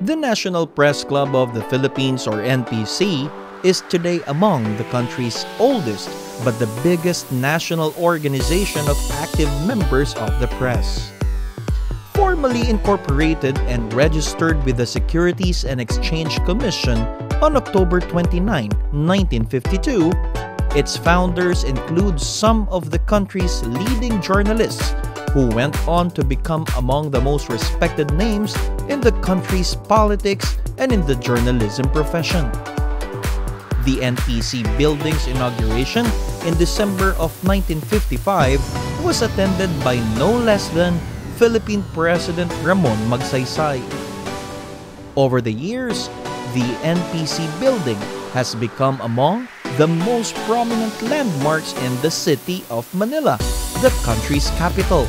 The National Press Club of the Philippines, or NPC, is today among the country's oldest but the biggest national organization of active members of the press. Formally incorporated and registered with the Securities and Exchange Commission on October 29, 1952, its founders include some of the country's leading journalists who went on to become among the most respected names in the country's politics and in the journalism profession. The NPC building's inauguration in December of 1955 was attended by no less than Philippine President Ramon Magsaysay. Over the years, the NPC building has become among the most prominent landmarks in the city of Manila, the country's capital.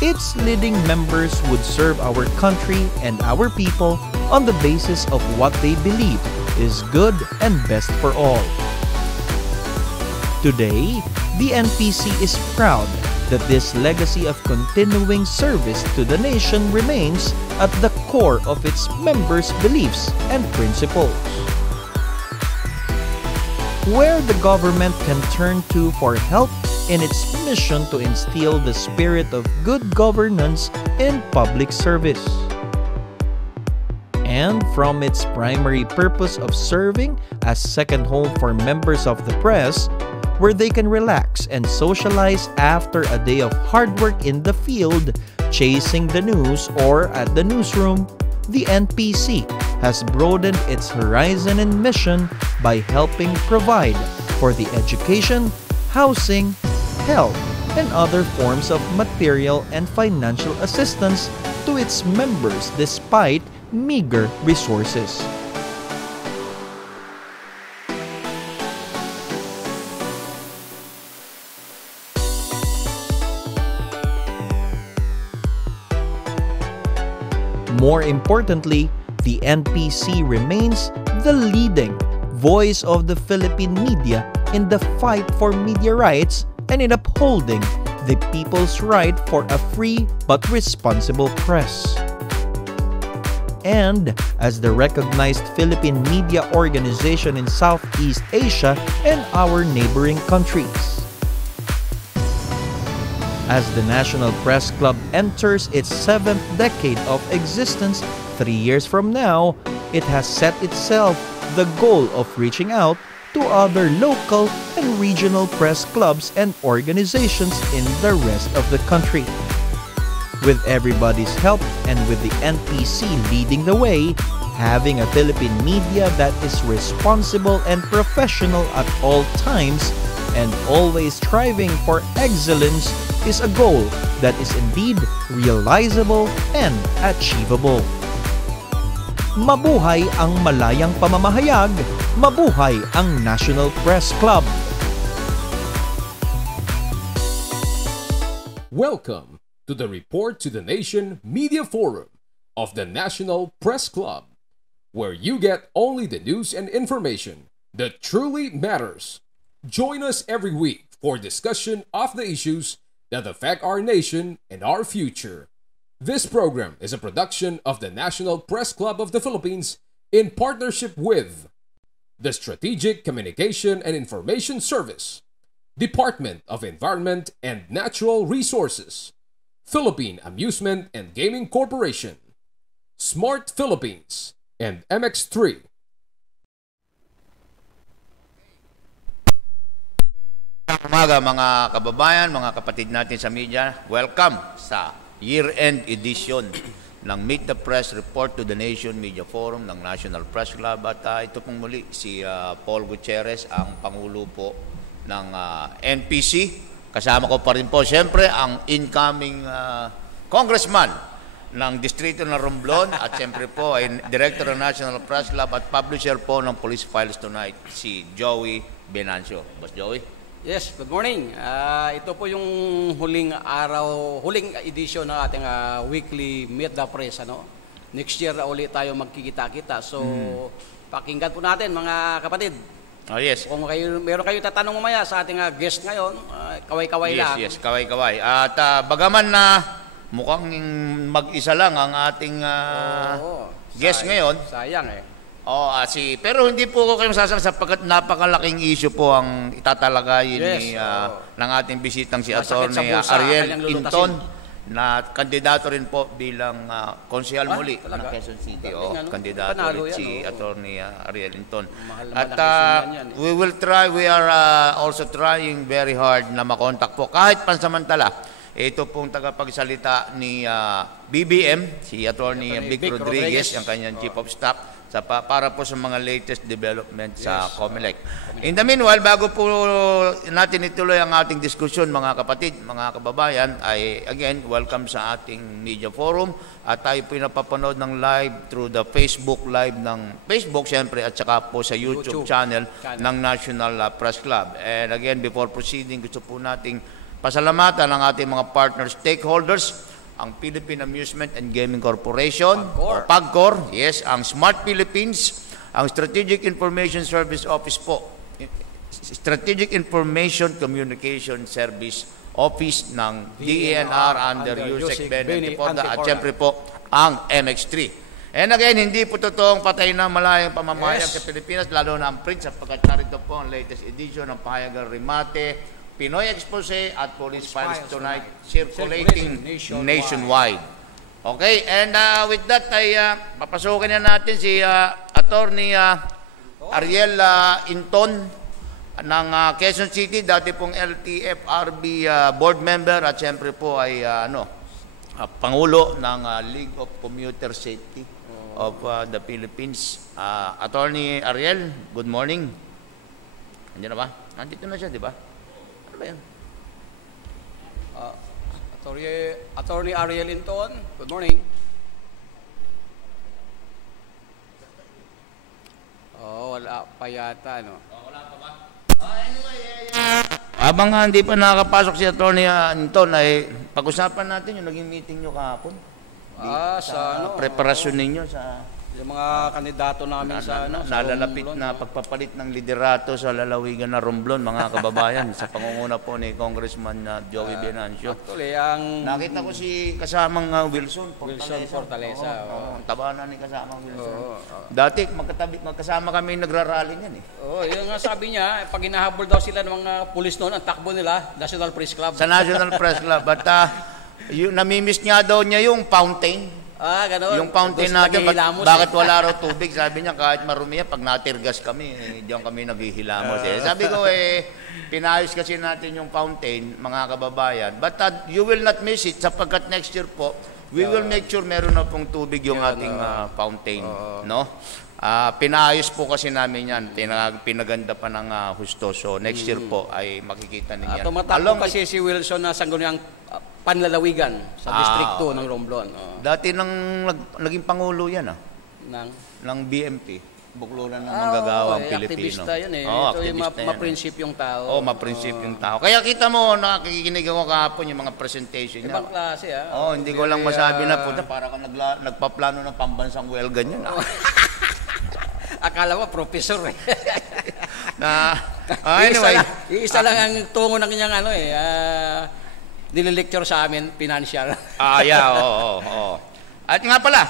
Its leading members would serve our country and our people on the basis of what they believe is good and best for all. Today, the NPC is proud that this legacy of continuing service to the nation remains at the core of its members' beliefs and principles. Where the government can turn to for help in its mission to instill the spirit of good governance in public service. And from its primary purpose of serving as second home for members of the press, where they can relax and socialize after a day of hard work in the field, chasing the news, or at the newsroom, the NPC has broadened its horizon and mission by helping provide for the education, housing, health, and other forms of material and financial assistance to its members despite meager resources. More importantly, the NPC remains the leading voice of the Philippine media in the fight for media rights and in upholding the people's right for a free but responsible press. And as the recognized Philippine media organization in Southeast Asia and our neighboring countries. As the National Press Club enters its 7th decade of existence 3 years from now, it has set itself the goal of reaching out to other local and regional press clubs and organizations in the rest of the country. With everybody's help and with the NPC leading the way, having a Philippine media that is responsible and professional at all times and always striving for excellence is a goal that is indeed realizable and achievable. Mabuhay ang malayang pamamahayag! Mabuhay ang National Press Club! Welcome to the Report to the Nation Media Forum of the National Press Club, where you get only the news and information that truly matters. Join us every week for discussion of the issues that affect our nation and our future. This program is a production of the National Press Club of the Philippines in partnership with the Strategic Communication and Information Service, Department of Environment and Natural Resources, Philippine Amusement and Gaming Corporation, Smart Philippines, and MX3. Umaga mga kababayan, mga kapatid natin sa media, welcome sa year-end edition ng Meet the Press Report to the Nation Media Forum ng National Press Club. At ito pong muli si Paul Gutierrez, ang Pangulo po ng NPC. Kasama ko pa rin po siyempre ang incoming congressman ng Distrito ng Romblon at siyempre po ay Director ng National Press Club at publisher po ng Police Files Tonight, si Joey Venancio. Boss Joey? Yes, good morning. Ito po yung huling edition ng ating weekly Meet the Press. Next year ulit tayo magkikita-kita. So, pakinggan po natin mga kapatid. Oh, yes. Kung meron kayo tatanong mamaya sa ating guest ngayon, kaway-kaway lang. Yes, kaway-kaway. At bagaman na mukhang mag-isa lang ang ating guest ngayon. Sayang eh. Pero hindi po ko kayo masasang sapagkat napakalaking issue po ang itatalagayin ng ating bisitang si Attorney Ariel Inton na kandidato rin po bilang konsehal muli ng Quezon City. Kandidato ulit si Attorney Ariel Inton. At we are also trying very hard na makontak po kahit pansamantala. Ito pong tagapagsalita ni BBM, si Attorney Vic Rodriguez, ang kanyang Chief of Staff, para po sa mga latest development sa COMELEC. In the meanwhile, bago po natin ituloy ang ating diskusyon, mga kapatid, mga kababayan, ay again, welcome sa ating media forum. At tayo po napapanood ng live through the Facebook live ng Facebook, siyempre, at saka po sa YouTube channel ng National Press Club. And again, before proceeding, gusto po nating pasalamatan ang ating mga partner stakeholders, ang Philippine Amusement and Gaming Corporation, o PAGCOR, yes, ang Smart Philippines, ang Strategic Information Service Office po, Strategic Information Communication Service Office ng DENR under USEC Benefit, at siyempre po ang MX3. And again, hindi po totoong patay na malayang pamamahayag sa Pilipinas, lalo na ang print, sapagkat narito po ang latest edition ng Pahayagang Rimate, Pinoy Expose at Police Files Tonight circulating nationwide. Okay, and with that ay papasukin na natin si Attorney Ariel Inton ng Quezon City, dati pong LTFRB board member at siyempre po ay Pangulo ng League of Commuter Safety of the Philippines. Attorney Ariel, good morning. Nandiyan na ba? Nandito na siya, di ba? Ano ba yan? Attorney Ariel Inton, good morning. Wala pa yata, no? Wala pa ba? Anyway, habang hindi pa nakakapasok si Attorney Inton, ay pag-usapan natin yung naging meeting nyo kahapon. Sa preparasyon ninyo sa yung mga kandidato namin sa nalalapit na pagpapalit ng liderato sa lalawigan na Romblon, mga kababayan, sa pangunguna po ni Congressman Joey Venancio. Actually, nakita ko si kasamang Wilson Fortaleza. Taba na ni kasamang Wilson. Dati magkasama kami nagrarally niyan eh. Yung nga sabi niya, pag hinahabol daw sila ng mga pulis noon, ang takbo nila, National Press Club. Sa National Press Club. At namimiss nga daw niya yung fountain. Gano'n. Yung fountain natin, bakit wala raw tubig? Sabi niya, kahit marumi yan, pag natirgas kami, diyan kami naghihilamos. Sabi ko, pinayos kasi natin yung fountain, mga kababayan. But you will not miss it, sapagkat next year po, we will make sure meron na pong tubig yung ating fountain. No? Pinayos po kasi namin yan, pinaganda pa ng husto. So next year po ay makikita ninyo yan. Tumatakbo kasi si Wilson na sangguniang panlalawigan sa District 2 ng Romblon. Dati naging pangulo yan ng BMP, Bukluran ng Manggagawang Pilipino. Aktivista yan eh. Ito yung maprinsipyong tao. Maprinsipyong tao. Kaya kita mo, nakikinig ako kahapon yung mga presentation niya. Ibang klase hindi ko lang masabi na punta, para kang nagpaplano ng pambansang welga niyan. Akala mo, professor eh. Anyway. Isa lang ang tungo ng kanyang nililecture sa amin, financial. Oo. At nga pala,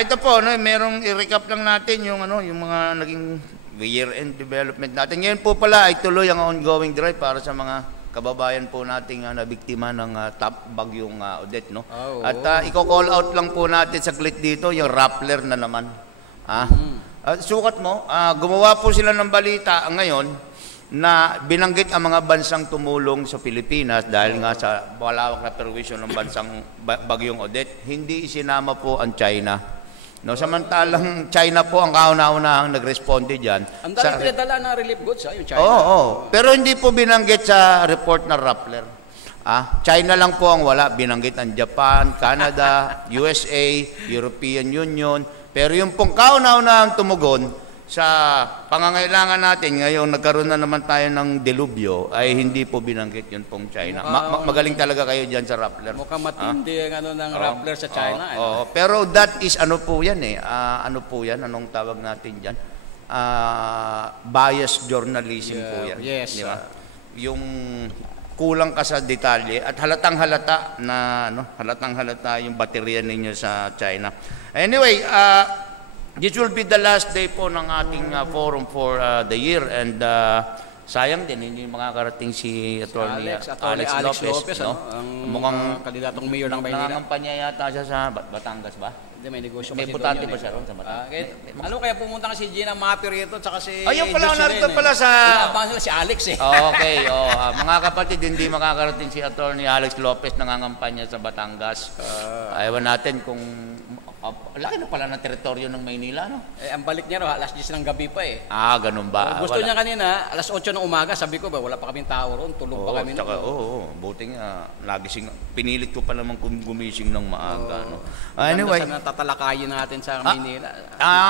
ito po, merong i-recap lang natin yung mga naging year-end development natin. Ngayon po pala ay tuloy ang ongoing drive para sa mga kababayan po nating nabiktima ng top bagyong Odette, no? At i-call out lang po natin saglit dito yung Rappler na naman. Sukat mo, gumawa po sila ng balita ngayon na binanggit ang mga bansang tumulong sa Pilipinas dahil nga sa malawak na perwisyon ng bansang bagyong Odette, hindi isinama po ang China. No, samantalang China po ang kauna-unahang nagresponde diyan. Ang dami pinadala na relief goods yung China. Pero hindi po binanggit sa report ng Rappler. China lang po ang wala, binanggit ang Japan, Canada, USA, European Union, pero yung pong kauna-unahang tumugon sa pangangailangan natin, ngayon nagkaroon na naman tayo ng delubyo, ay hindi po binanggit yun pong China. Magaling talaga kayo dyan sa Rappler. Mukhang matindi ang ng Rappler sa China. Pero that is po yan anong tawag natin dyan? Biased journalism po yan. Yes. Di ba? Yung kulang ka sa detalye at halatang-halata na halatang-halata yung baterya ninyo sa China. Anyway, this will be the last day po ng ating forum for the year, and sayang din hindi makakarating si Attorney Alex Lopez, no? Ang mukhang kandidatong mayor ng Maynila. nangangampanya yata siya sa Batangas ba? Hindi, may negosyo May kasi butante doon ba siya ron sa Batangas? Ano kaya pumunta ka si Gina Mapi rito tsaka si Ayun pala, Jocelyn, narito pala sa... Inaabangan sila si Alex eh. Okay, mga kapatid, hindi makakarating si Attorney Alex Lopez nangangampanya sa Batangas. Ayawan natin kung... laki na pala ng teritoryo ng Maynila, no? Ang balik niya alas 10 ng gabi pa eh. Ganun ba? Gusto niya kanina, alas 8 ng umaga, sabi ko ba, wala pa kaming tao ron, tulog pa kami. Buti nga, nagising, pinilit ko pa naman kung gumising ng maaga, no? Anyway. Sa natatalakayin natin sa Maynila.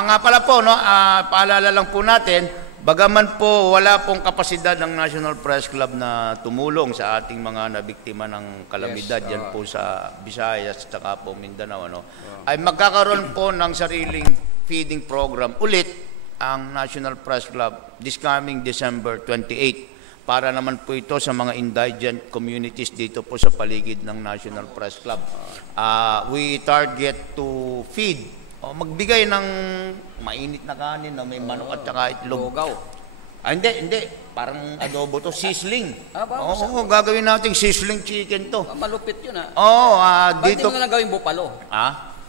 Nga pala po, no? Paalala lang po natin, bagaman po wala pong kapasidad ng National Press Club na tumulong sa ating mga nabiktima ng kalamidad yan po sa Visayas at saka po Mindanao, no? Ay magkakaroon po ng sariling feeding program ulit ang National Press Club this coming December 28 para naman po ito sa mga indigent communities dito po sa paligid ng National Press Club. We target to feed magbigay ng mainit na kanin na may manok at saka itlog. Lugaw. Hindi. Parang adobo to. Sizzling. Gagawin natin sizzling chicken to. Malupit yun Dito. Bakit mo na lang gawin bupalo?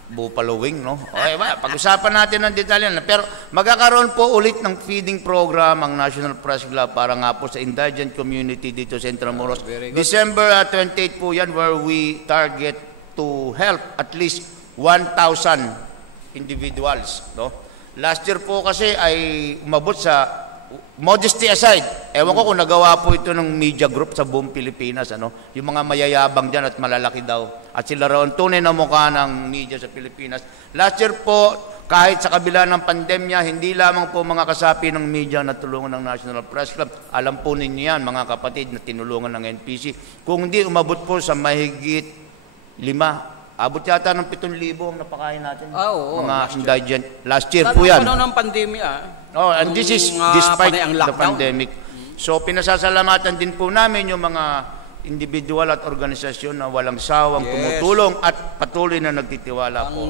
Buffalo wing, no? Okay, pag-usapan natin ng detalye. Pero magkakaroon po ulit ng feeding program ang National Press Club para nga po sa indigent community dito sa Intramuros. December 28 po yan, where we target to help at least 1,000 individuals, no? Last year po kasi ay umabot sa, modesty aside, ewan ko kung nagawa po ito ng media group sa buong Pilipinas, ano? Yung mga mayayabang dyan at malalaki daw. At sila raw tunay na mukha ng media sa Pilipinas. Last year po, kahit sa kabila ng pandemya, hindi lamang po mga kasapi ng media na tulungan ng National Press Club. Alam po ninyo yan, mga kapatid, na tinulungan ng NPC. Kung hindi, umabot po sa mahigit 5. Abot yata ng 7,000 ang napakain natin. Mga indigent. Last year po yan. Ano ng pandemya? And this is despite the pandemic. So pinasasalamatan din po namin yung mga individual at organisasyon na walang sawang tumutulong at patuloy na nagtitiwala po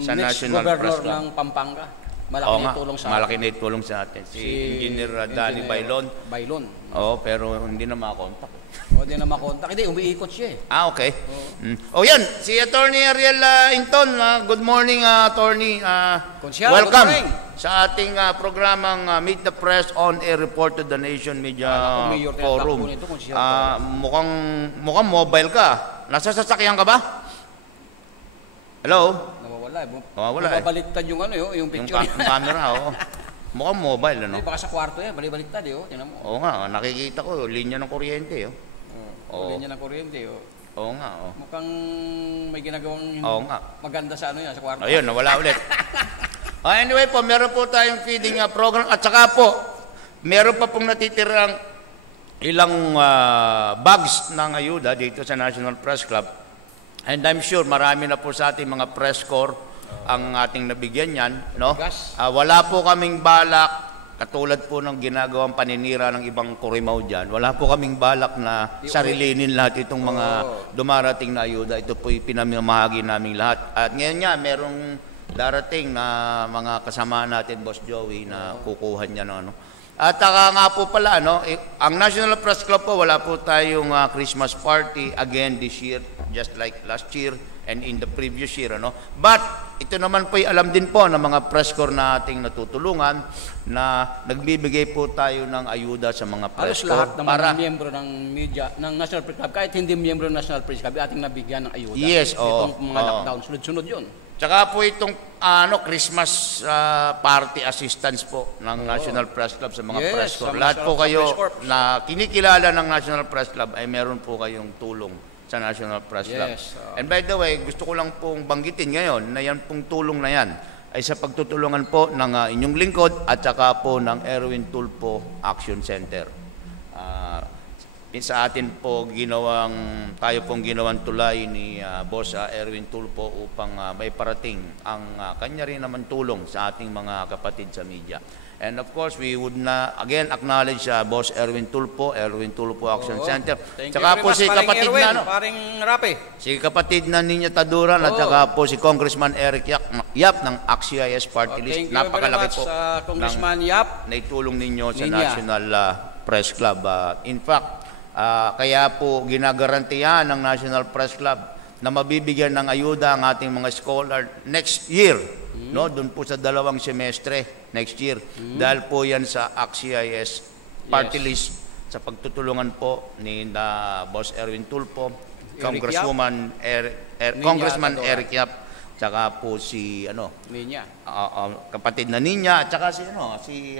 sa National Press Club. Ng Pampanga. Malaki na itulong sa atin. Si Engineer Danny Bailon. Pero hindi na makakontak. Hindi na makontak. Hindi, umiikot siya eh. Okay. Yan. Si Attorney Ariel Inton. Good morning, Attorney. Welcome sa ating programang Meet the Press on a Report to the Nation Media Forum. Mukhang mobile ka. Nasa sasakyan ka ba? Hello? Nawawala eh. Babaliktad yung yung picture. Yung camera, Mukhang mobile, ano? Baka sa kwarto yan, balibaliktad tingnan mo. Oo nga, nakikita ko, linya ng kuryente, Linya ng kuryente, Oo nga, Mukhang may ginagawang nga. maganda sa yan, sa kwarto. Ayun, nawala ulit. Anyway po, meron po tayong feeding program at saka po, meron pa pong natitirang ilang bags ng ayuda dito sa National Press Club. And I'm sure marami na po sa ating mga press corps ang ating nabigyan yan, no? Wala po kaming balak, katulad po ng ginagawang paninira ng ibang kurimaw dyan, wala po kaming balak na sarilinin lahat itong mga dumarating na ayuda. Ito po pinamamahagi namin lahat. At ngayon nga, merong darating na mga kasama natin, Boss Joey, na kukuha niya, no? At nga po pala, ang National Press Club po, wala po tayong Christmas party again this year, just like last year and in the previous year, But ito naman po ay alam din po ng mga press corps na ating natutulungan na nagbibigay po tayo ng ayuda sa mga press corps. Halos lahat ng mga miyembro ng media, ng National Press Club, kahit hindi miyembro ng National Press Club, ating nabigyan ng ayuda. Yes, Itong mga lockdown, sunod-sunod yun. Tsaka po itong Christmas party assistance po ng National Press Club sa mga press corps. Lahat po kayo na kinikilala ng National Press Club ay meron po kayong tulong sa National Press Club. And by the way, gusto ko lang pong banggitin ngayon na yan pong tulong na yan ay sa pagtutulungan po ng inyong lingkod at saka po ng Erwin Tulfo Action Center. sa atin po tayo pong ginawang tulay ni Boss Erwin Tulfo upang may parating ang kanya rin naman tulong sa ating mga kapatid sa media. And of course, we would again acknowledge Boss Erwin Tulfo Action Center. Thank Tsaka you po very si much, kapatid Erwin, na paring Rapi. si kapatid na Ninya Taduran at saka po si Congressman Eric Yap ng AXIS Party List. Thank you very Napakalaki much, po Congressman Yap. na itulong ninyo sa Ninya. National Press Club. In fact, kaya po ginagarantiyan ng National Press Club na mabibigyan ng ayuda ang ating mga scholar next year, no, doon po sa 2 semestre next year, dahil po yan sa AXIS Party List sa pagtutulungan po ni Boss Erwin Tulfo, Congresswoman Congressman Eric Yap, tsaka po si Ninya. kapatid na Ninya, at saka si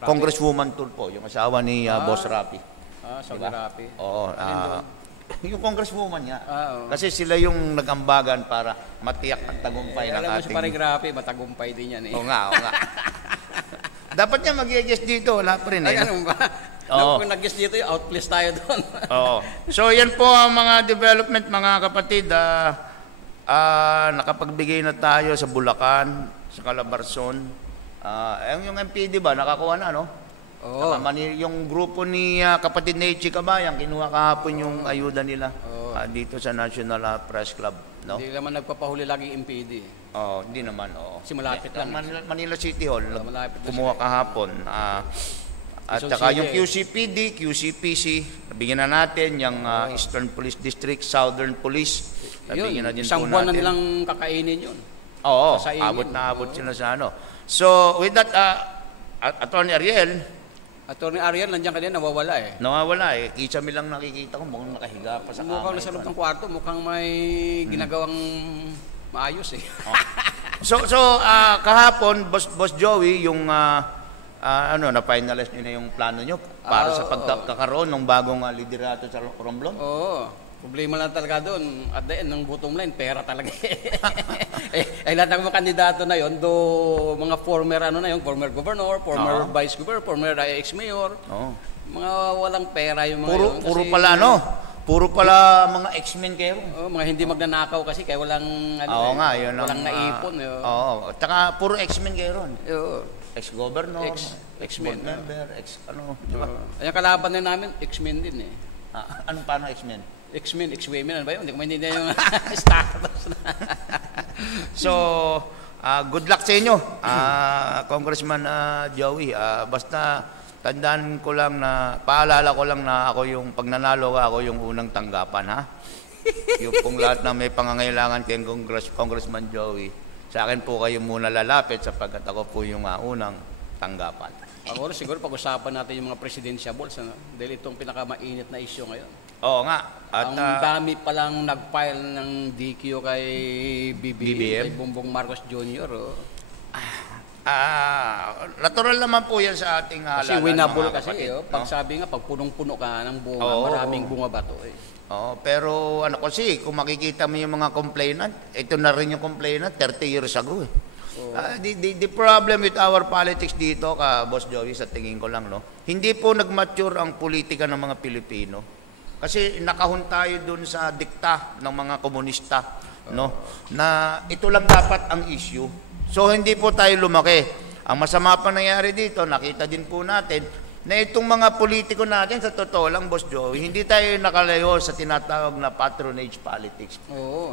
Congresswoman Tulfo, yung asawa ni Boss Rapi. Sa Diba? Rapi. Oo. Yung congresswoman niya. Oo. Kasi sila yung nag-ambagan para matiyak ang tagumpay ng Alam mo si ating... paring Rapi, matagumpay din yan eh. Oo nga. Dapat niya mag-i-guest dito. Wala pa rin eh. Ay, ano ba? Oo. Kung nag-guest dito, outplace tayo doon. Oo. So, yan po ang mga development, mga kapatid. Nakapagbigay na tayo sa Bulacan, sa Calabarzon. Yung MPD ba, nakakuha na, no? Oo. Yung grupo ni kapatid na Ichi Kabayan, kinuha kahapon yung ayuda nila dito sa National Press Club. No? Hindi naman nagpapahuli lagi MPD. Hindi naman. Kasi malapit lang. Manila City Hall, malapit na kumuha kahapon. At Quezon saka City. yung QCPD, QCPC, nabigyan na natin yung Eastern Police District, Southern Police. Nabigyan na din isang po buwan na natin. nilang kakainin yun. Oo, Sasaingin. abot sila sa So, with that, Attorney Ariel, Attorney Ariel, nandiyan ka din, nawawala eh. nawawala eh. Kisame lang nakikita ko, mukhang nakahiga pa sa Mukhang kamay. nasa loob ng kwarto, mukhang may ginagawang maayos eh. So kahapon, Boss Joey, yung na-finalize nyo na yung plano nyo para sa pagkakaroon ng bagong liderato sa Romblon? Oo. Problema lang talaga doon. At the end, ng bottom line, pera talaga. Ay lahat ng mga kandidato na yon, mga former former governor, former vice governor, former ex-mayor. Mga walang pera yung mga yun. Puro pala puro pala mga X-Men kayo. Mga hindi magnanakaw kasi kaya walang walang naipon. Oo. Tsaka puro X-Men kayo ron. Ex-governor, Ex-men. member, diba? Yung kalaban na namin, X-men din eh. Anong paano X-Men? X-men, X-women, ano ba yun? Hindi ko maintindihan yung status na. So, good luck sa inyo, Congressman Joey. Basta tandaan ko lang paalala ko lang na ako yung, pag nanalo ka, ako yung unang tanggapan, ha? Yung pong lahat na may pangangailangan kay Congressman Joey, sa akin po kayo muna lalapit sapagkat ako po yung unang tanggapan. Siguro pag-usapan natin yung mga presidentiables, dahil itong pinakamainit na issue ngayon. Oo nga. At, ang dami palang nag-file ng DQ kay BBM, kay Bongbong Marcos Jr. Natural naman po yan sa ating kasi winnable kasi. Pag sabi nga, pag punong-puno ka ng bunga, maraming bunga ba ito eh. Pero kasi, kung makikita mo yung mga complainant, ito na rin yung complainant 30 years ago eh. The problem with our politics dito, Boss Joey, sa tingin ko lang, hindi po nag-mature ang politika ng mga Pilipino. Kasi nakahon tayo dun sa dikta ng mga komunista, na ito lang dapat ang issue. So hindi po tayo lumaki. Ang masama pa nangyari dito, nakita din po natin, na itong mga politiko natin, sa totoo lang, Boss Joey, hindi tayo nakalayo sa tinatawag na patronage politics.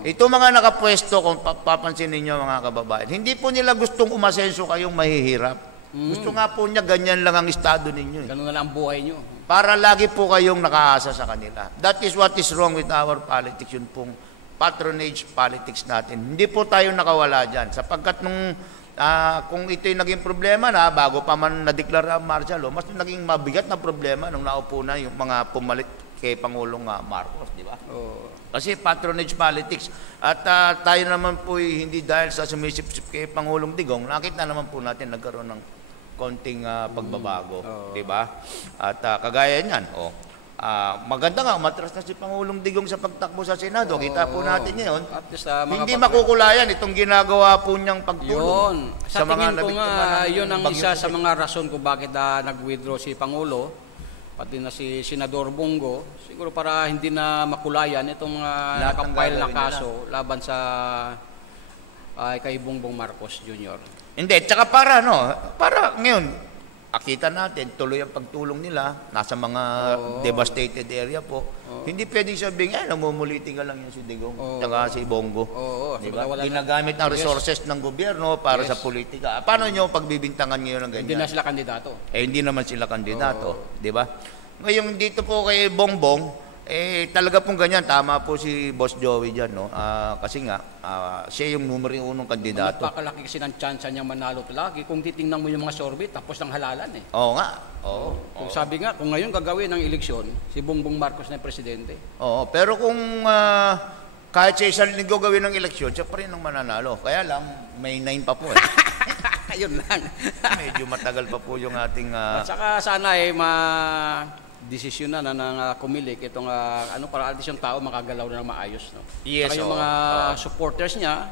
Ito mga nakapwesto, kung papansin ninyo mga kababayan, hindi po nila gustong umasenso kayong mahihirap. Gusto nga po niya, ganyan lang ang estado ninyo. Ganun na lang ang buhay nyo. Para lagi po kayong nakaasa sa kanila. That is what is wrong with our politics, yun pong patronage politics natin. Hindi po tayo nakawala dyan. Sapagkat kung ito'y naging problema na, bago pa man nadeklara martial law, mas naging mabigat na problema nung naupo na yung mga pumalit kay Pangulong Marcos, di ba? Kasi patronage politics. At tayo naman po hindi dahil sa sumisip-sip kay Pangulong Digong, nakita naman po natin nagkaroon ng konting pagbabago, di ba? At kagaya niyan, maganda nga, umatras na si Pangulong Digong sa pagtakbo sa Senado. Kita po natin ngayon, hindi makukulayan itong ginagawa po niyang pagtulong. Sa tingin ko nga, yun ang isa sa mga rason kung bakit nag-withdraw si Pangulo. pati na si Senador Bongo, siguro para hindi na makulayan itong Lahat ng nakapile na gagawin kaso laban sa kay Bongbong Marcos Jr. Hindi, tsaka para ngayon, akita natin, tuloy ang pagtulong nila, nasa mga devastated area po. Hindi pwedeng sabihin, namumuliti ka lang yung si Digong, tsaka si Bongo. Diba? Ginagamit ang resources ng gobyerno para sa politika. Paano nyo pagbibintangan ngayon ng ganyan? Hindi na sila kandidato. Hindi naman sila kandidato. Diba? Ngayon, dito po kay Bongbong, talaga pong ganyan, tama po si Boss Joey dyan, no? Kasi nga, siya yung numero 1 kandidato. Napakalaki kasi ng chance niya manalo lagi. Kung titingnan mo yung mga survey, tapos ng halalan eh. Oo nga. Kung sabi nga, kung ngayon gagawin ng eleksyon, si Bongbong Marcos na presidente. Oo, pero kung kahit sa isang linggo gawin ng eleksyon, siya pa rin ang mananalo. Kaya lang, may 9 pa po eh. Ayun lang. Medyo matagal pa po yung ating... At saka sana desisyon na ng kumilik itong para at least yung tao makagalaw na ng maayos, no? Yes, saka yung mga supporters niya.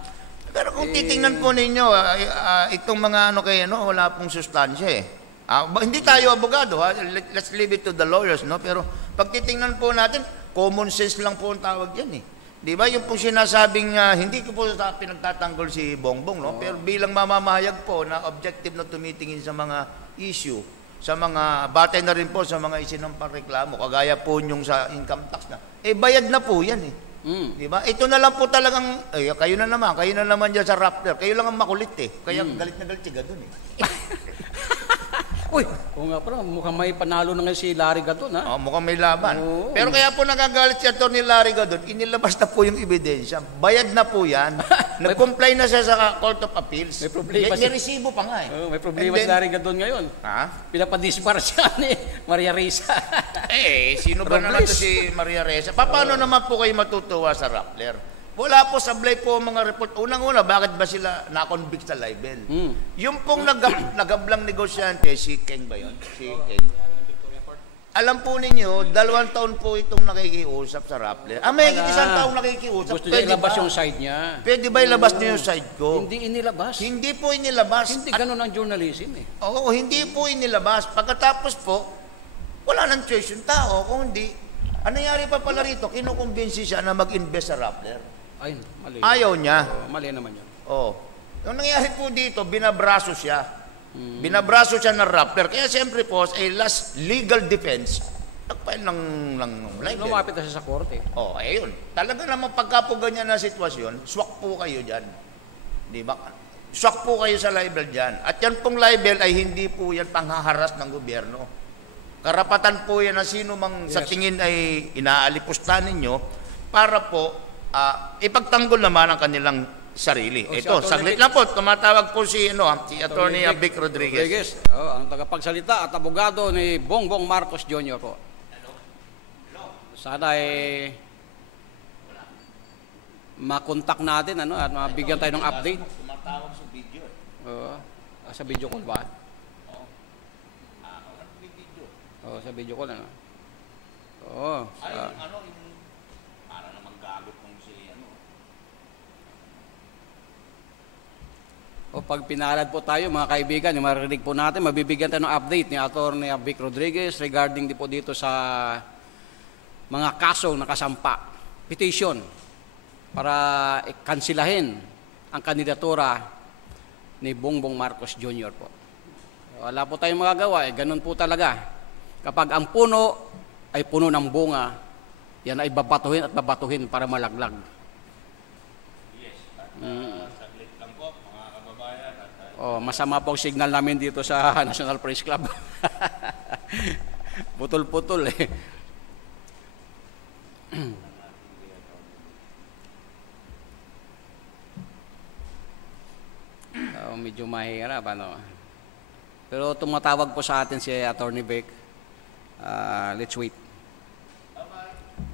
Pero kung titingnan po ninyo, itong mga wala pong sustansya eh. Hindi tayo abogado, ha? Let's leave it to the lawyers, no? Pero pag titingnan po natin, common sense lang po ang tawag yan eh. Di ba? Yung pong sinasabing, hindi ko po pinagtatanggol si Bongbong, no? Pero bilang mamamahayag po na objective na tumitingin sa mga issue, sa mga, batay na rin po sa mga isinampang reklamo, kagaya po yung sa income tax na, bayad na po yan eh. Di ba? Ito na lang po talagang, kayo na naman dyan sa Rappler, kayo lang ang makulit eh. Kaya galit na galit siya doon eh. Uy, kung nga pala, mukhang may panalo na ngayon si Larry Gadon, ha? Mukhang may laban. Pero kaya po nagagalit si Atty. Larry Gadon, inilabas na po yung ebidensya. Bayad na po yan. Nag-comply na siya sa Court of Appeals. May problema may resibo pa nga eh. May problema si Larry Gadon ngayon. Pinapadispar siya ni Maria Risa. Sino ba naman ito si Maria Risa? Paano naman po kayo matutuwa sa Rappler? Wala po, sablay po mga report. Unang-una, bakit ba sila na-convict sa libel? Yung pong nagablang negosyante, si Keng ba yun? Si Keng. Alam po ninyo, 2 taon po itong nakikiusap sa Rappler. May isang taong nakikiusap. Gusto niya ilabas yung side niya. Pwede ba ilabas niyo yung side ko? Hindi inilabas. Hindi po inilabas. Hindi ganun ang journalism eh. Oo, hindi po inilabas. Pagkatapos po, wala nang choice yung tao. Kung hindi, ano nangyari pa pala rito? Kinukumbinsi siya na mag-invest sa Rappler. Ay, mali. Ayaw niya. Mali naman yun. Yung nangyari po dito, binabraso siya. Binabraso siya ng Rappler. Kaya siyempre po, last legal defense, nagpail ng libel. Lumapit na siya sa korte. Ayun. Talaga naman pagka po ganyan na sitwasyon, swak po kayo dyan. Di ba? Swak po kayo sa libel dyan. At yan pong libel ay hindi po yan panghaharas ng gobyerno. Karapatan po yan na sino mang sa tingin ay inaalipusta ninyo para po ipagtanggol naman ang kanilang sarili. Ito, saglit lang po, tumatawag po si Attorney Vic Rodriguez. Ang tagapagsalita at abogado ni Bongbong Marcos Jr. po. Sana makontak natin at mabigyan tayo ng update. Tumatawag sa video. Sa video call ba? Sa video call Para naman gagot kung si pag pinalad po tayo mga kaibigan, yung marinig po natin, mabibigyan tayo ng update ni Atty. Vic Rodriguez regarding po dito sa mga kasong nakasampa, petition para kansilahin ang kandidatura ni Bongbong Marcos Jr. po. Wala po tayong magagawa, ganun po talaga. Kapag ang puno ay puno ng bunga, yan ay babatuhin at babatuhin para malaglag. saglit lang po, mga kababayan. Masama po ang signal namin dito sa National Press Club. Putol-putol eh. Medyo mahirap, Pero tumatawag po sa atin si Atty. Vic. Let's wait.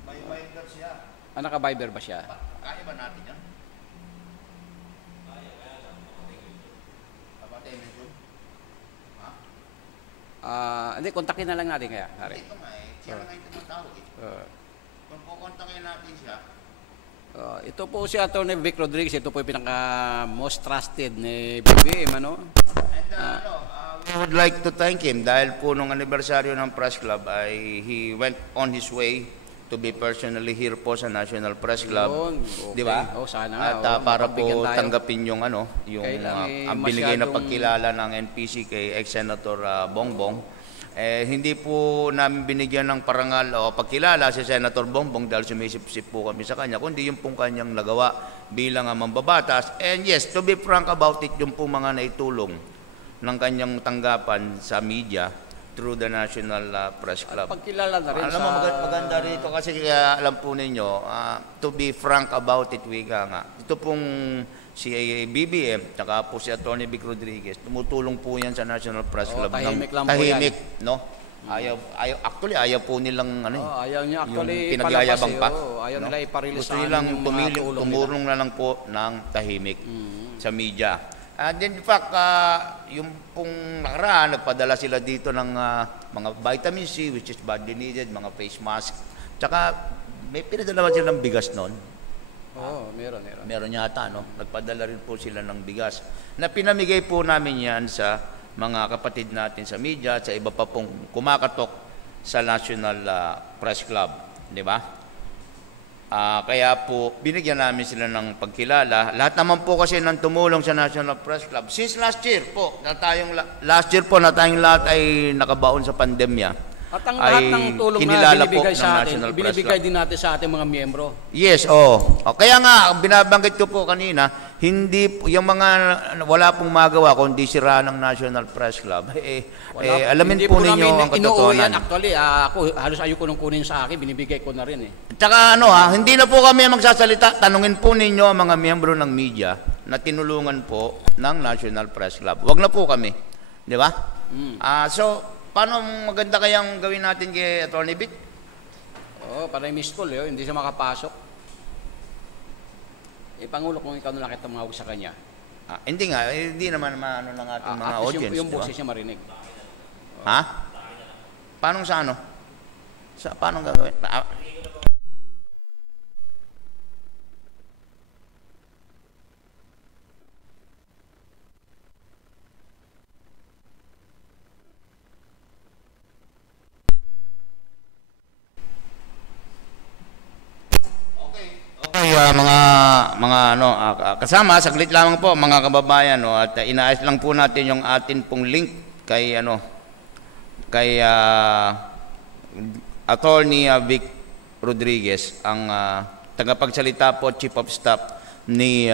May Viber siya. Naka-Viber ba siya? Kaya ba natin yan? Hindi, kontakin na lang natin kaya. Ito nga siya lang ay tumatawag Kung kukontakin natin siya, ito po si Atty. Vic Rodriguez, ito po yung pinaka most trusted ni BBM, And I would like to thank him dahil po nung anibersaryo ng Press Club ay he went on his way to be personally here po sa National Press Club. Yun, okay. Di ba? Oh, sana. At para po tanggapin yung yung ang binigay na pagkilala ng NPC kay ex-Senator Bongbong. Hindi po namin binigyan ng parangal o pagkilala si Senator Bongbong dahil sumisip-sip po kami sa kanya, kundi yung pong kanyang nagawa bilang mambabatas. And yes, to be frank about it, yung po mga naitulong ng kanyang tanggapan sa media through the National Press Club. Pagkilala na rin alam mo, maganda rito kasi alam po ninyo, to be frank about it, wika nga. Ito pong si BBM, tsaka po si Atty. Vic Rodriguez, tumutulong po yan sa National Press Club. Tahimik lang po tahimik, yan. No? Actually, ayaw po nilang ayaw niya actually yung pinagyayabang pa. Ayaw nila iparelease gusto nilang tumulong na lang po ng tahimik sa media. And in fact, yung pong nakaraan, nagpadala sila dito ng mga vitamin C, which is badly needed, mga face mask. Tsaka, may pinadala sila ng bigas noon. Meron. Meron yata, no? Nagpadala rin po sila ng bigas. Na pinamigay po namin yan sa mga kapatid natin sa media, sa iba pa pong kumakatok sa National Press Club. Di ba? Kaya po, binigyan namin sila ng pagkilala. Lahat naman po kasi nang tumulong sa National Press Club. Since last year po, na tayong lahat ay nakabaon sa pandemya. At ang lahat ng tulong na binibigay sa atin, binibigay din natin sa ating mga miyembro. Yes, kaya nga, binabanggit ko po kanina, hindi yung mga wala pong magawa kundi sira ng National Press Club. Alamin po ninyo ang katotohanan. Actually, ako halos ayoko nung kunin sa akin, binibigay ko na rin Tsaka hindi na po kami magsasalita. Tanungin po ninyo ang mga miyembro ng media na tinulungan po ng National Press Club. Wag na po kami. Di ba? So, paano maganda kayang gawin natin kay Atty. Vic? Para miss call, hindi siya makapasok. Pangulo, kung ikaw na nakita mawag sa kanya. Hindi nga, hindi naman maano ng ating mga audience. Yung boses niya marinig. Ha? Paano sa ano? Paano gagawin? Kasama saglit lamang po mga kababayan at inaayos lang po natin yung atin pong link kay Attorney Vic Rodriguez, ang tagapagsalita po, Chief of Staff ni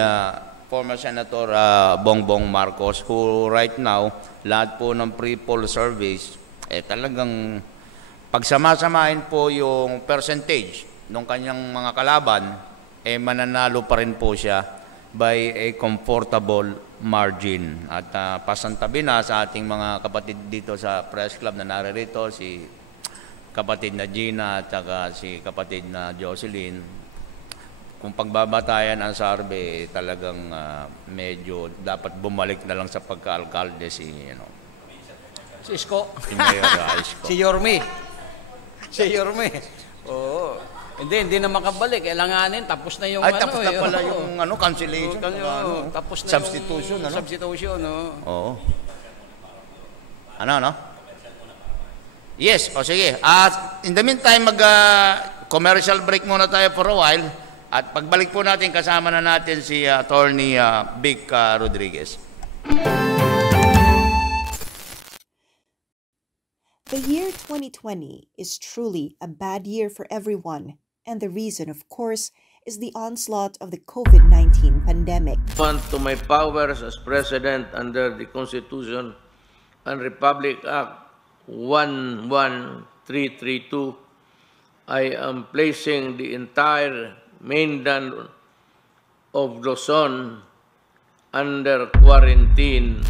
former Senator Bongbong Marcos, who right now lahat po ng pre-poll surveys talagang pagsamasamahin po yung percentage ng kanyang mga kalaban, mananalo pa rin po siya by a comfortable margin. At pasantabi na sa ating mga kapatid dito sa Press Club na naririto, si kapatid na Gina at saka si kapatid na Jocelyn. Kung pagbabatayan ang survey, talagang medyo dapat bumalik na lang sa pagka-alkalde si Isko. Si Mayor Isko. Si Yorme. Hindi na makabalik. Kailanganin, tapos na yung tapos na pala yung cancellation. Tapos na substitution, yung substitution, Oo. Ano? Yes, sige. In the meantime, commercial break muna tayo for a while. At pagbalik po natin, kasama na natin si Attorney Vic Rodriguez. The year 2020 is truly a bad year for everyone, and the reason, of course, is the onslaught of the COVID-19 pandemic. To my powers as President under the Constitution and Republic Act 11332, I am placing the entire mainland of Luzon under quarantine.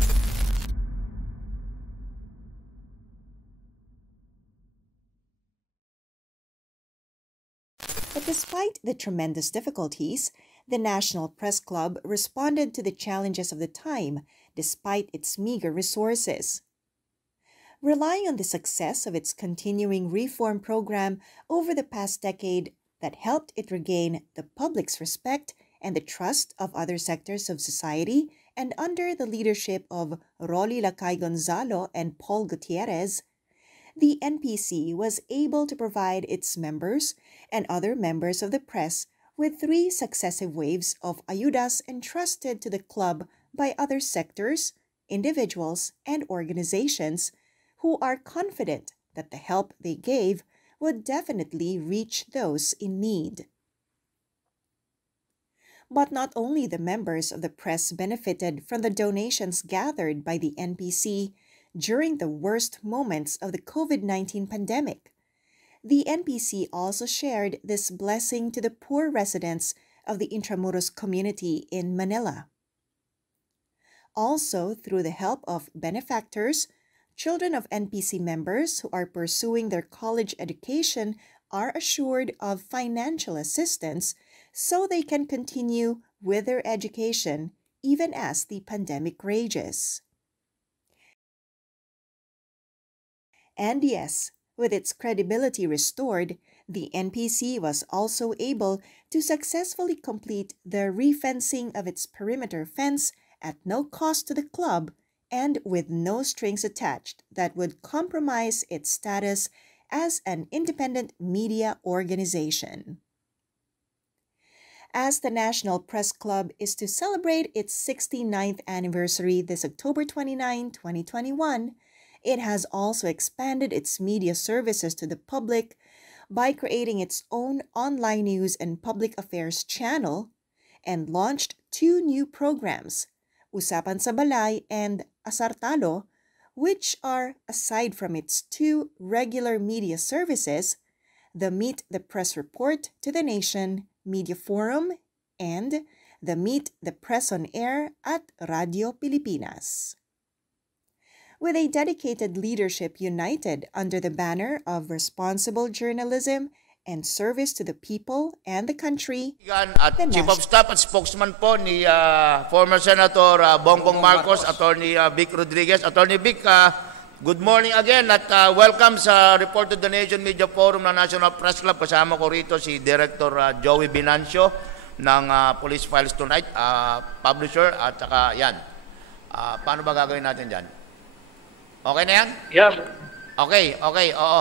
But despite the tremendous difficulties, the National Press Club responded to the challenges of the time despite its meager resources. Relying on the success of its continuing reform program over the past decade that helped it regain the public's respect and the trust of other sectors of society and under the leadership of Rolly Lacay Gonzalo and Paul Gutierrez, the NPC was able to provide its members and other members of the press with 3 successive waves of ayudas entrusted to the club by other sectors, individuals, and organizations who are confident that the help they gave would definitely reach those in need. But not only the members of the press benefited from the donations gathered by the NPC during the worst moments of the COVID-19 pandemic. The NPC also shared this blessing to the poor residents of the Intramuros community in Manila. Also, through the help of benefactors, children of NPC members who are pursuing their college education are assured of financial assistance so they can continue with their education even as the pandemic rages. And yes, with its credibility restored, the NPC was also able to successfully complete the refencing of its perimeter fence at no cost to the club and with no strings attached that would compromise its status as an independent media organization. As the National Press Club is to celebrate its 69th anniversary this October 29, 2021, it has also expanded its media services to the public by creating its own online news and public affairs channel and launched 2 new programs, Usapan sa Balay and Asartalo, which are, aside from its 2 regular media services, the Meet the Press Report to the Nation Media Forum and the Meet the Press on Air at Radio Pilipinas. With a dedicated leadership united under the banner of responsible journalism and service to the people and the country, At Chief of Staff at spokesman po ni former Senator Bongbong Marcos, Attorney Vic Rodriguez. Attorney Vic, good morning again at welcome sa Report to the Nation Media Forum ng National Press Club. Kasama ko rito si Director Joey Binancio ng Police Files Tonight, publisher, at saka yan. Paano ba gagawin natin dyan? Okay na yan? Yeah. Okay, oo.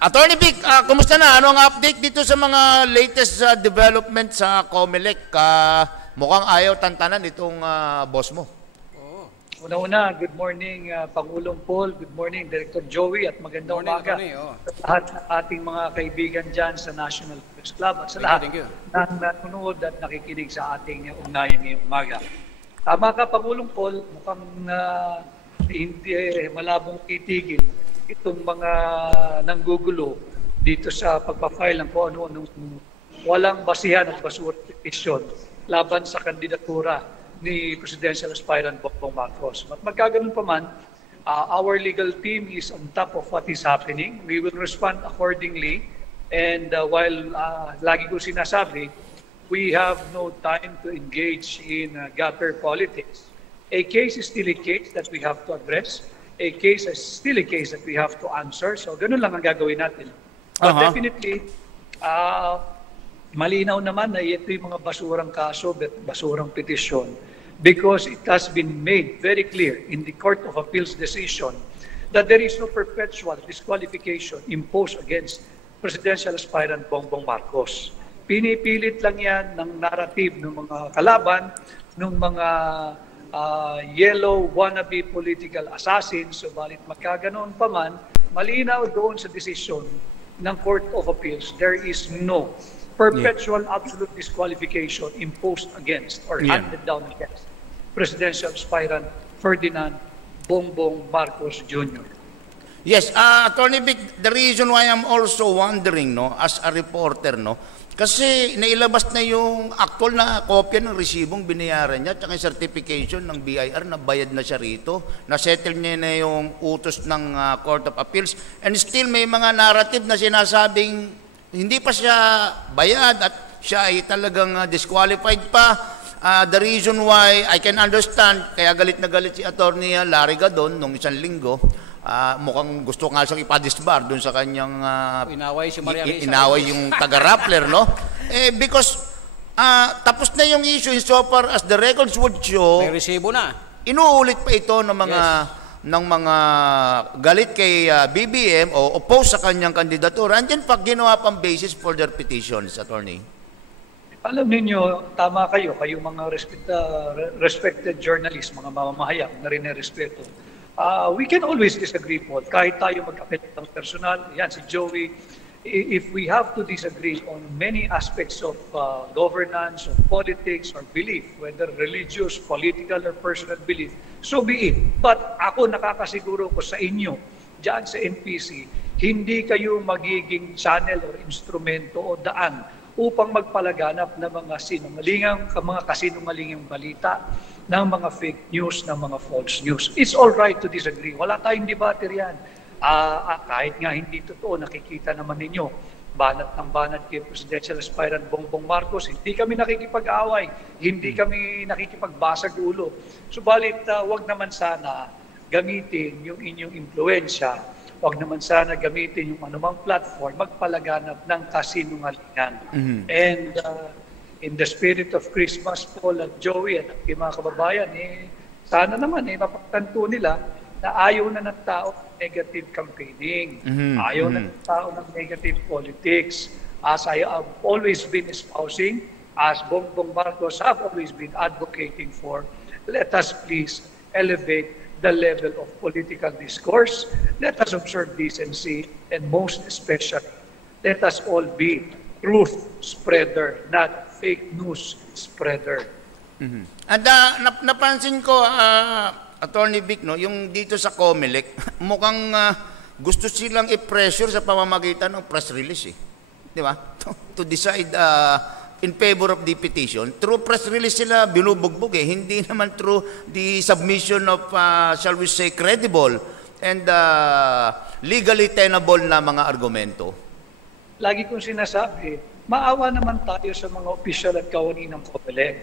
Attorney Vic, kumusta na? Ano ang update dito sa mga latest development sa COMELEC? Mukhang ayaw tantanan itong boss mo. Una-una, good morning Pangulong Paul, good morning Director Joey at magandang umaga sa lahat ng ating mga kaibigan dyan sa National Press Club at sa lahat ng nanonood at nakikinig sa ating ugnayan ngayong umaga. Tama ka Pangulong Paul, mukhang hindi malabong itigil itong mga nanggugulo dito sa pagpa-file ng kung ano-anong walang basihan at basura petisyon laban sa kandidatura ni Presidential Aspirant Bongbong Marcos. At magkaganon pa man, our legal team is on top of what is happening. We will respond accordingly. And while lagi ko sinasabi, we have no time to engage in gutter politics. A case is still a case that we have to address. A case is still a case that we have to answer. So, ganun lang ang gagawin natin. But definitely, malinaw naman na ito yung mga basurang kaso, basurang petisyon, because it has been made very clear in the Court of Appeals decision that there is no perpetual disqualification imposed against Presidential Aspirant Bongbong Marcos. Pinipilit lang yan ng narrative ng mga kalaban, ng mga yellow wannabe political assassins. Subalit magkaganoon pa man, malinaw doon sa desisyon ng Court of Appeals, there is no perpetual absolute disqualification imposed against or handed down against Presidential Aspirant Ferdinand Bongbong Marcos Jr. Yes, Attorney Vic, the reason why I'm also wondering, as a reporter, kasi nailabas na yung actual na kopya ng resibong binayaran niya at yung certification ng BIR na bayad na siya rito. Na-settle niya na yung utos ng Court of Appeals. And still may mga narrative na sinasabing hindi pa siya bayad at siya ay talagang disqualified pa. The reason why I can understand, kaya galit na galit si Attorney Larry Gadon nung isang linggo, mukhang gusto nga siyang ipadisbar doon sa kanyang inaway si Maria Risa. inaway yung taga-Rappler, because tapos na yung issue insofar as the records would show. May resibo na. Inuulit pa ito ng mga galit kay BBM o oppose sa kanyang kandidatura. Andyan pa ginawa pang basis for their petitions, Attorney. Alam ninyo, tama kayo, kayong mga respected journalists, mga mamamahayag na rin respeto. We can always disagree po. Kahit tayo magkapit ng personal, yan si Joey, if we have to disagree on many aspects of governance, of politics, or belief, whether religious, political, or personal belief, so be it. But ako nakakasiguro ko sa inyo, dyan sa NPC, hindi kayo magiging channel or instrumento o daan upang magpalaganap ng mga kasinungalingang balita, ng mga fake news, ng mga false news. It's all right to disagree. Wala tayong debate riyan. Kahit nga hindi totoo, nakikita naman ninyo, banat ng banat kay Presidential Aspirant Bongbong Marcos, hindi kami nakikipag-away, hindi kami nakikipagbasag ulo. Subalit, wag naman sana gamitin yung inyong impluensya, wag naman sana gamitin yung anumang platform magpalaganap ng kasinungalingan. And in the spirit of Christmas, Paul at Joey at mga kababayan, sana naman mapagtanto nila na ayaw na ng tao ng negative campaigning, ayaw na ng tao ng negative politics. As I have always been espousing, as Bongbong Marcos have always been advocating for, let us please elevate the level of political discourse. Let us observe decency, and most especially, let us all be truth spreader, not fake news spreader. At napansin ko, Attorney Vic, no, yung dito sa COMELEC, mukhang gusto silang i-pressure sa pamamagitan ng press release. Di ba? To decide in favor of the petition. Through press release sila binubugbog hindi naman through the submission of, shall we say, credible and legally tenable na mga argumento. Lagi kong sinasabi, maawa naman tayo sa mga opisyal at kawani ng COMELEC.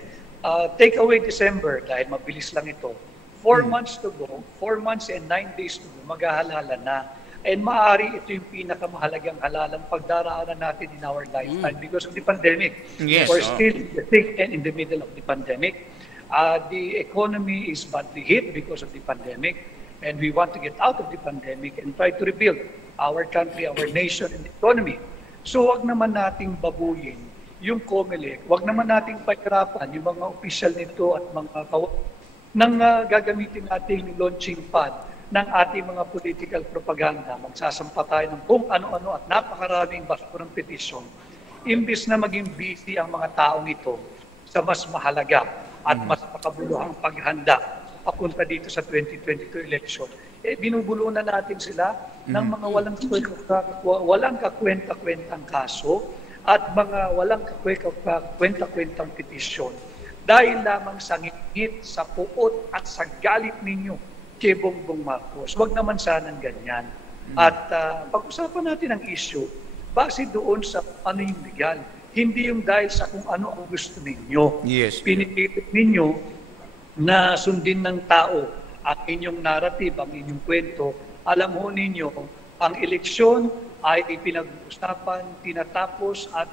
Take away December, dahil mabilis lang ito. 4 months to go, 4 months and 9 days to go, maghahalala na. And maaari ito yung pinakamahalagang halalang pagdaraanan natin in our lifetime because of the pandemic. Yes, We're still in the thick and in the middle of the pandemic. The economy is badly hit because of the pandemic, and we want to get out of the pandemic and try to rebuild our country, our nation, and the economy. So wag naman nating babuyin yung COMELEC, wag naman nating pahirapan yung mga opisyal nito at mga nang gagamitin nating launching pad ng ating mga political propaganda. Magsasampa tayo ng kung ano-ano at napakaraming basurang petisyon. Imbis na maging busy ang mga taong ito sa mas mahalaga at mas makabuluhang paghanda papunta dito sa 2022 election, binubulunan natin sila ng mga walang kakwenta-kwentang kaso at mga walang kakwenta-kwentang petisyon dahil lamang sa ngit, sa puot at sa galit ninyo kay Bongbong Marcos. Huwag naman sanang ganyan. At pag-usapan natin ang issue, base doon sa ano yung legal. Hindi yung dahil sa kung ano ang gusto ninyo. Yes. Pinipilit ninyo na sundin ng tao ang inyong narrative, ang inyong kwento. Alam ho ninyo, ang eleksyon ay pinag-uusapan, tinatapos at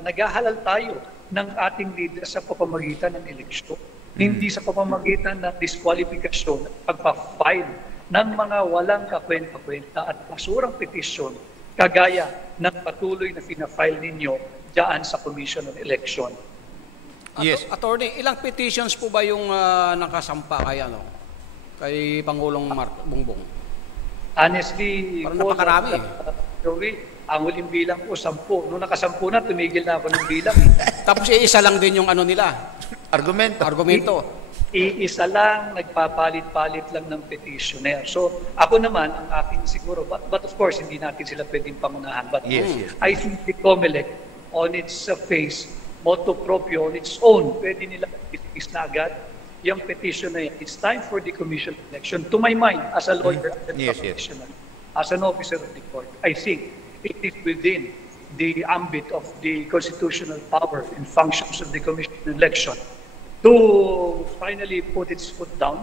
naghahalal tayo ng ating leader sa pamamagitan ng eleksyon. Hindi sa pamamagitan ng disqualifikasyon at pagpa-file ng mga walang kakwenta-kwenta at basurang petisyon kagaya ng patuloy na fina-file ninyo dyan sa Commission on Election. Yes. Attorney, ilang petitions po ba yung nakasampa kay Pangulong Bongbong? Honestly, parang napakarami. Joey, ang huling bilang ko, 10. Nung naka-10 na, tumigil na ako ng bilang. Tapos isa lang din yung ano nila. Argumento. Iisa lang, nagpapalit-palit lang ng petitioner. So, ako naman, ang aking siguro, but of course, hindi natin sila pwedeng pangunahan. But yes. I think the COMELEC, on its face, motu proprio, on its own, pwede nila is na agad yung petition na yan. It's time for the Commission on Election. To my mind, as a lawyer, as an officer of the court, I think it is within the ambit of the constitutional power and functions of the Commission on Election to finally put its foot down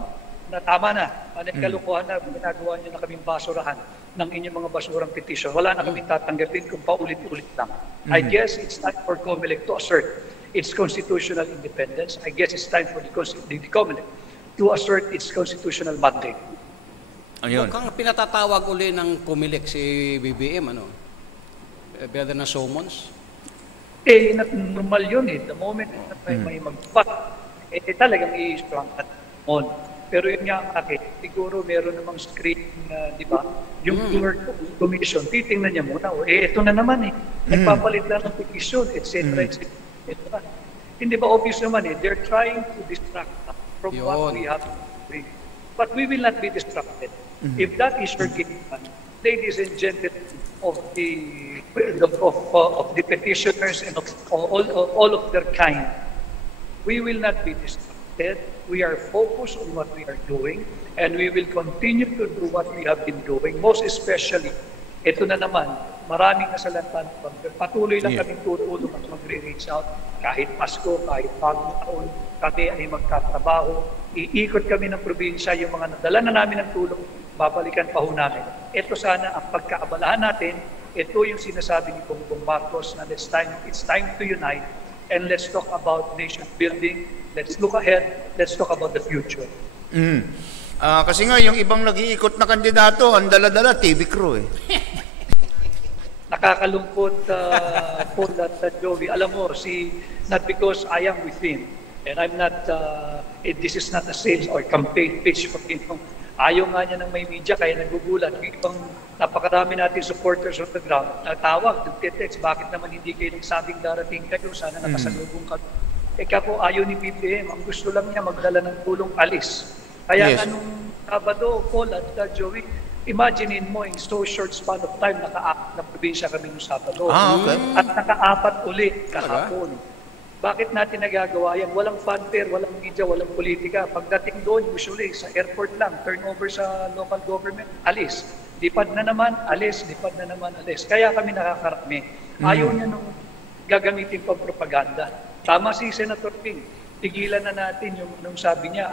na tama na, kalukuhan na, ginagawa niyo na kaming basurahan ng inyong mga basurang petition. Wala na kaming tatanggapin kung paulit-ulit lang. I guess it's time for COMELEC to assert its constitutional independence. I guess it's time for the COMELEC to assert its constitutional mandate. Ayun. Mukhang pinatatawag uli ng COMELEC si BBM, ano? Better na summons? Normal yun eh. The moment na may mag-fuck, talagang i-strong at on. Pero yun nga ang akin, siguro meron namang screening, di ba? Yung commission, titingnan niya muna, ito na naman eh. Nagpapalit lang ng petition, etc. Hindi ba obvious naman eh, they're trying to distract us from what we have to bring. But we will not be distracted. If that is your game, ladies and gentlemen of the petitioners and of all of their kind, we will not be distracted. We are focused on what we are doing, and we will continue to do what we have been doing. Most especially, ito na naman, maraming nasalatan. Patuloy lang kaming tutulong at magre-reach out. Kahit Pasko, kahit bagong taon, kami ay magkatrabaho. Iikot kami ng probinsya, yung mga nadala na namin ng tulong, babalikan pa ho namin. Ito sana ang pagkaabalahan natin. Ito yung sinasabi ni Bongbong Marcos na it's time to unite, and let's talk about nation building. Let's look ahead. Let's talk about the future. Kasi nga, yung ibang nag-iikot na kandidato, ang dala-dala, TV crew eh. Nakakalungkot, Paul at Joey. Alam mo, not because I am with him, and I'm not, this is not a sales or campaign pitch for him. Ayaw nga niya ng may media, kaya nagugulat. Yung ibang napakarami natin supporters on the ground, natawag, nagtitext, bakit naman hindi kayo nagsabing darating kayo, sana nakasalubong ka. Kako ayaw ni BBM, ang gusto lang niya magdala ng tulong alis. Kaya anong Sabado, Paul at Joey, imaginein mo in so short span of time, naka-apat na probinsya kami noong Sabado. At naka-apat ulit kahapon. Bakit natin nagagawa yan? Walang fanfare, walang media, walang politika. Pagdating doon, usually sa airport lang, turnover sa local government, alis. Lipad na naman, alis. Lipad na naman, alis. Kaya kami nakakarami. Ayaw niya nung gagamitin pang propaganda. Tama si Senator Ping. Tigilan na natin yung nung sabi niya,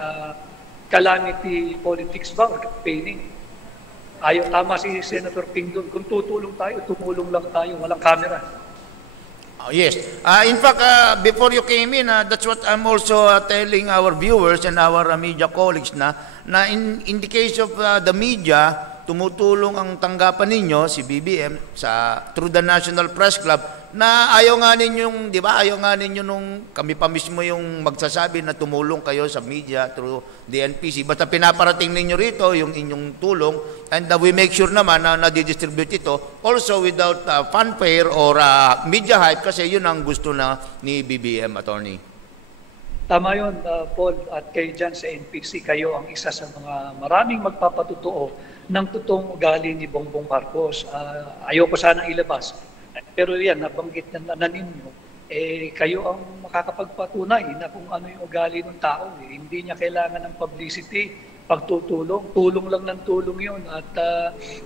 calamity politics ba or campaigning. Ayaw, tama si Senator Ping doon. Kung tutulong tayo, tumulong lang tayo. Walang camera. Yes. In fact, before you came in, that's what I'm also telling our viewers and our media colleagues na in the case of the media, tumutulong ang tanggapan ninyo, si BBM, through the National Press Club, na ayaw nga ninyong, di ba, ayaw nga ninyo nung kami pa mismo yung magsasabi na tumulong kayo sa media through the NPC. Basta pinaparating ninyo rito yung inyong tulong, and we make sure naman na nadidistribute ito also without fanfare or media hype, kasi yun ang gusto na ni BBM, attorney. Tama yun, Paul, at kayo dyan sa NPC, kayo ang isa sa mga maraming magpapatutuo ng totoong ugali ni Bongbong Marcos. Ayoko sanang ilabas. Pero yan, nabanggit na ninyo, kayo ang makakapagpatunay na kung ano yung ugali ng tao. Hindi niya kailangan ng publicity, pagtutulong. Tulong lang ng tulong yun. At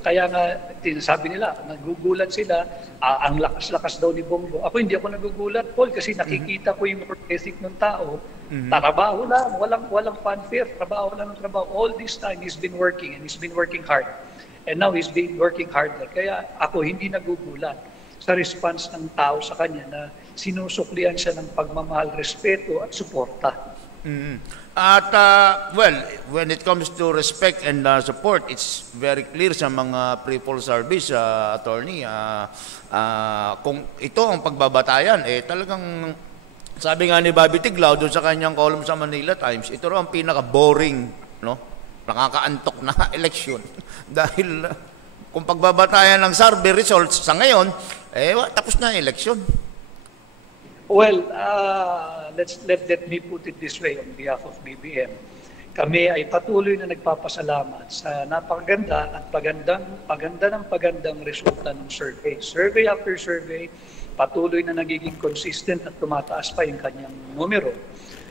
kaya nga, sabi nila, nagugulat sila, ang lakas-lakas daw ni Bongbong. Ako hindi ako nagugulat, Paul, kasi nakikita ko yung work ethic ng tao. Trabaho lang, walang fanfare, trabaho lang ng trabaho. All this time, he's been working, and he's been working hard. And now, he's been working harder. Kaya ako hindi nagugulat sa response ng tao sa kanya na sinusuklian siya ng pagmamahal, respeto at suporta. At well, when it comes to respect and support, it's very clear sa mga pre-poll service, attorney, kung ito ang pagbabatayan, talagang sabi nga ni Bobby Tiglao doon sa kanyang column sa Manila Times, ito raw ang pinaka-boring, no? Nakakaantok na election. Dahil kung pagbabatayan ng survey results sa ngayon, tapos na ang election. Well, let me put it this way on behalf of BBM. Kami ay patuloy na nagpapasalamat sa napakaganda at pagandang resulta ng survey. Survey after survey, patuloy na nagiging consistent at tumataas pa yung kanyang numero.